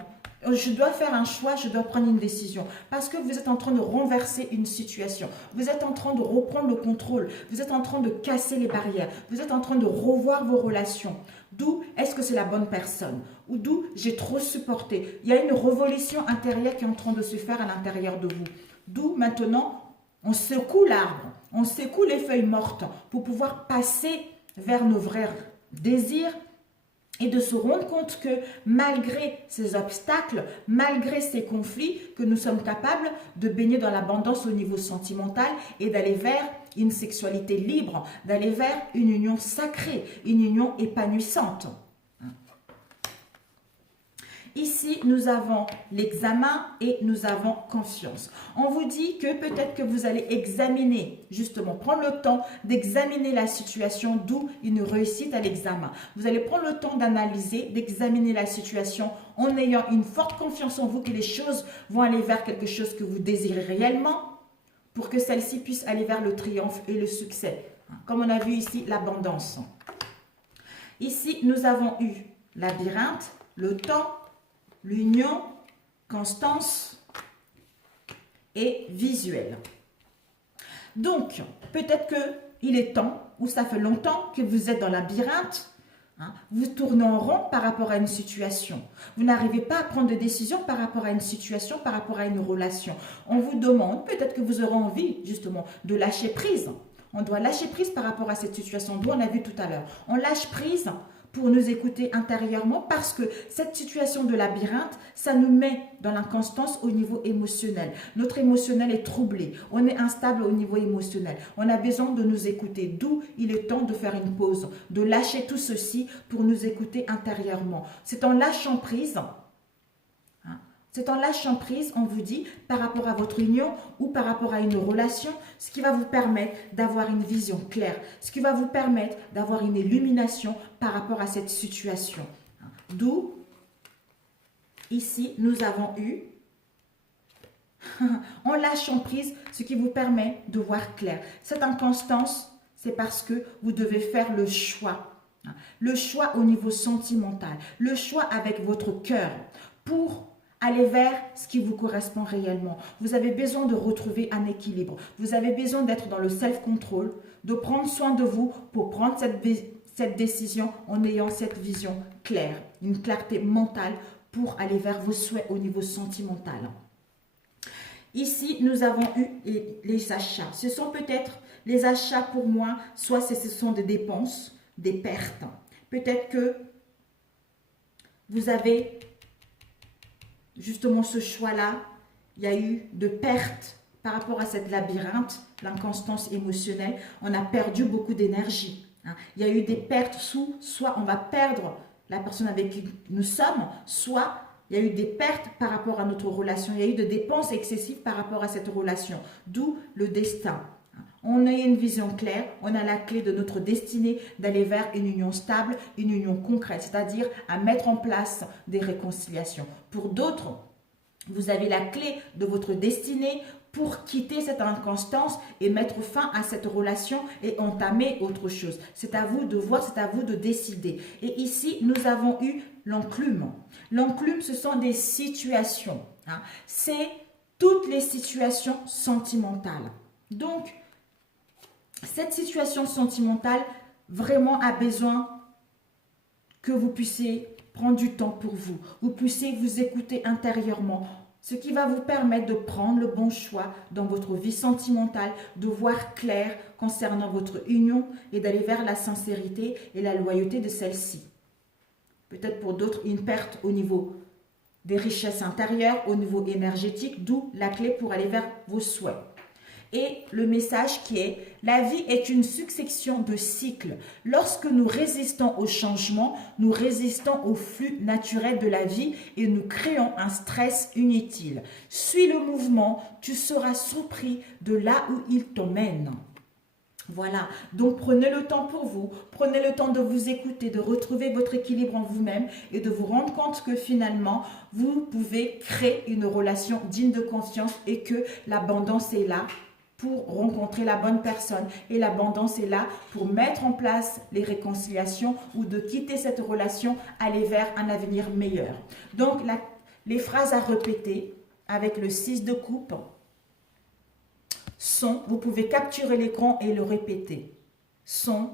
Je dois faire un choix, je dois prendre une décision. Parce que vous êtes en train de renverser une situation. Vous êtes en train de reprendre le contrôle. Vous êtes en train de casser les barrières. Vous êtes en train de revoir vos relations. D'où est-ce que c'est la bonne personne? Ou d'où j'ai trop supporté. Il y a une révolution intérieure qui est en train de se faire à l'intérieur de vous. D'où maintenant, on secoue l'arbre. On secoue les feuilles mortes pour pouvoir passer vers nos vrais désirs et de se rendre compte que malgré ces obstacles, malgré ces conflits, que nous sommes capables de baigner dans l'abondance au niveau sentimental et d'aller vers une sexualité libre, d'aller vers une union sacrée, une union épanouissante. Ici, nous avons l'examen et nous avons confiance. On vous dit que peut-être que vous allez examiner, justement, prendre le temps d'examiner la situation, d'où une réussite à l'examen. Vous allez prendre le temps d'analyser, d'examiner la situation en ayant une forte confiance en vous que les choses vont aller vers quelque chose que vous désirez réellement pour que celle-ci puisse aller vers le triomphe et le succès. Comme on a vu ici, l'abondance. Ici, nous avons eu labyrinthe, le temps, l'union, constance et visuel. Donc, peut-être qu'il est temps, ou ça fait longtemps que vous êtes dans le labyrinthe, vous tournez en rond par rapport à une situation. Vous n'arrivez pas à prendre de décision par rapport à une situation, par rapport à une relation. On vous demande, peut-être que vous aurez envie justement de lâcher prise. On doit lâcher prise par rapport à cette situation, d'où on a vu tout à l'heure. On lâche prise pour nous écouter intérieurement parce que cette situation de labyrinthe, ça nous met dans l'inconstance au niveau émotionnel. Notre émotionnel est troublé, on est instable au niveau émotionnel. On a besoin de nous écouter, d'où il est temps de faire une pause, de lâcher tout ceci pour nous écouter intérieurement. C'est en lâchant prise, c'est en lâchant prise, on vous dit, par rapport à votre union ou par rapport à une relation, ce qui va vous permettre d'avoir une vision claire, ce qui va vous permettre d'avoir une illumination par rapport à cette situation. D'où, ici, nous avons eu, en lâchant prise, ce qui vous permet de voir clair. Cette inconstance, c'est parce que vous devez faire le choix. Le choix au niveau sentimental, le choix avec votre cœur pour aller vers ce qui vous correspond réellement. Vous avez besoin de retrouver un équilibre. Vous avez besoin d'être dans le self-control, de prendre soin de vous pour prendre cette décision en ayant cette vision claire, une clarté mentale pour aller vers vos souhaits au niveau sentimental. Ici, nous avons eu les achats. Ce sont peut-être les achats pour moi, soit ce sont des dépenses, des pertes. Peut-être que vous avez justement ce choix-là, il y a eu de pertes par rapport à cette labyrinthe, l'inconstance émotionnelle. On a perdu beaucoup d'énergie. Il y a eu des pertes soit on va perdre la personne avec qui nous sommes, soit il y a eu des pertes par rapport à notre relation. Il y a eu des dépenses excessives par rapport à cette relation, d'où le destin. On a une vision claire, on a la clé de notre destinée d'aller vers une union stable, une union concrète, c'est-à-dire à mettre en place des réconciliations. Pour d'autres, vous avez la clé de votre destinée pour quitter cette inconstance et mettre fin à cette relation et entamer autre chose. C'est à vous de voir, c'est à vous de décider. Et ici, nous avons eu l'enclume. L'enclume, ce sont des situations. C'est toutes les situations sentimentales. Donc, cette situation sentimentale vraiment a besoin que vous puissiez prendre du temps pour vous. Vous puissiez vous écouter intérieurement. Ce qui va vous permettre de prendre le bon choix dans votre vie sentimentale, de voir clair concernant votre union et d'aller vers la sincérité et la loyauté de celle-ci. Peut-être pour d'autres, une perte au niveau des richesses intérieures, au niveau énergétique, d'où la clé pour aller vers vos souhaits. Et le message qui est, la vie est une succession de cycles. Lorsque nous résistons au changement, nous résistons au flux naturel de la vie et nous créons un stress inutile. Suis le mouvement, tu seras surpris de là où il t'emmène. Voilà, donc prenez le temps pour vous, prenez le temps de vous écouter, de retrouver votre équilibre en vous-même et de vous rendre compte que finalement, vous pouvez créer une relation digne de confiance et que l'abondance est là pour rencontrer la bonne personne et l'abondance est là pour mettre en place les réconciliations ou de quitter cette relation, aller vers un avenir meilleur. Donc, les phrases à répéter avec le 6 de coupe sont, vous pouvez capturer l'écran et le répéter, sont: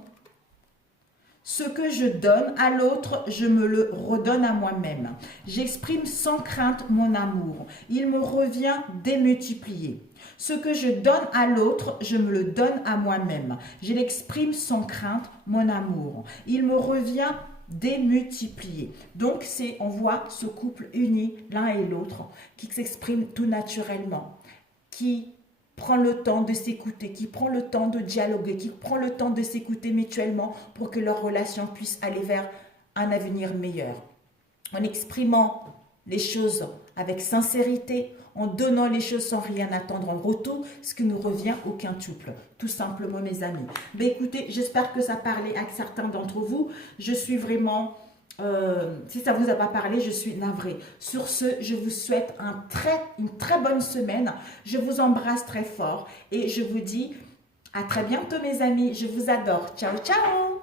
Ce que je donne à l'autre, je me le redonne à moi-même. J'exprime sans crainte mon amour. Il me revient démultiplié. Ce que je donne à l'autre, je me le donne à moi-même. Je l'exprime sans crainte mon amour. Il me revient démultiplié. Donc, on voit ce couple uni, l'un et l'autre, qui s'exprime tout naturellement, qui prend le temps de s'écouter, qui prend le temps de dialoguer, qui prend le temps de s'écouter mutuellement pour que leur relation puisse aller vers un avenir meilleur. En exprimant les choses avec sincérité, en donnant les choses sans rien attendre en retour, ce qui nous revient au quintuple, tout simplement mes amis. Ben écoutez, j'espère que ça parlait à certains d'entre vous. Je suis vraiment, si ça ne vous a pas parlé, je suis navrée. Sur ce, je vous souhaite une très bonne semaine. Je vous embrasse très fort et je vous dis à très bientôt mes amis. Je vous adore. Ciao, ciao!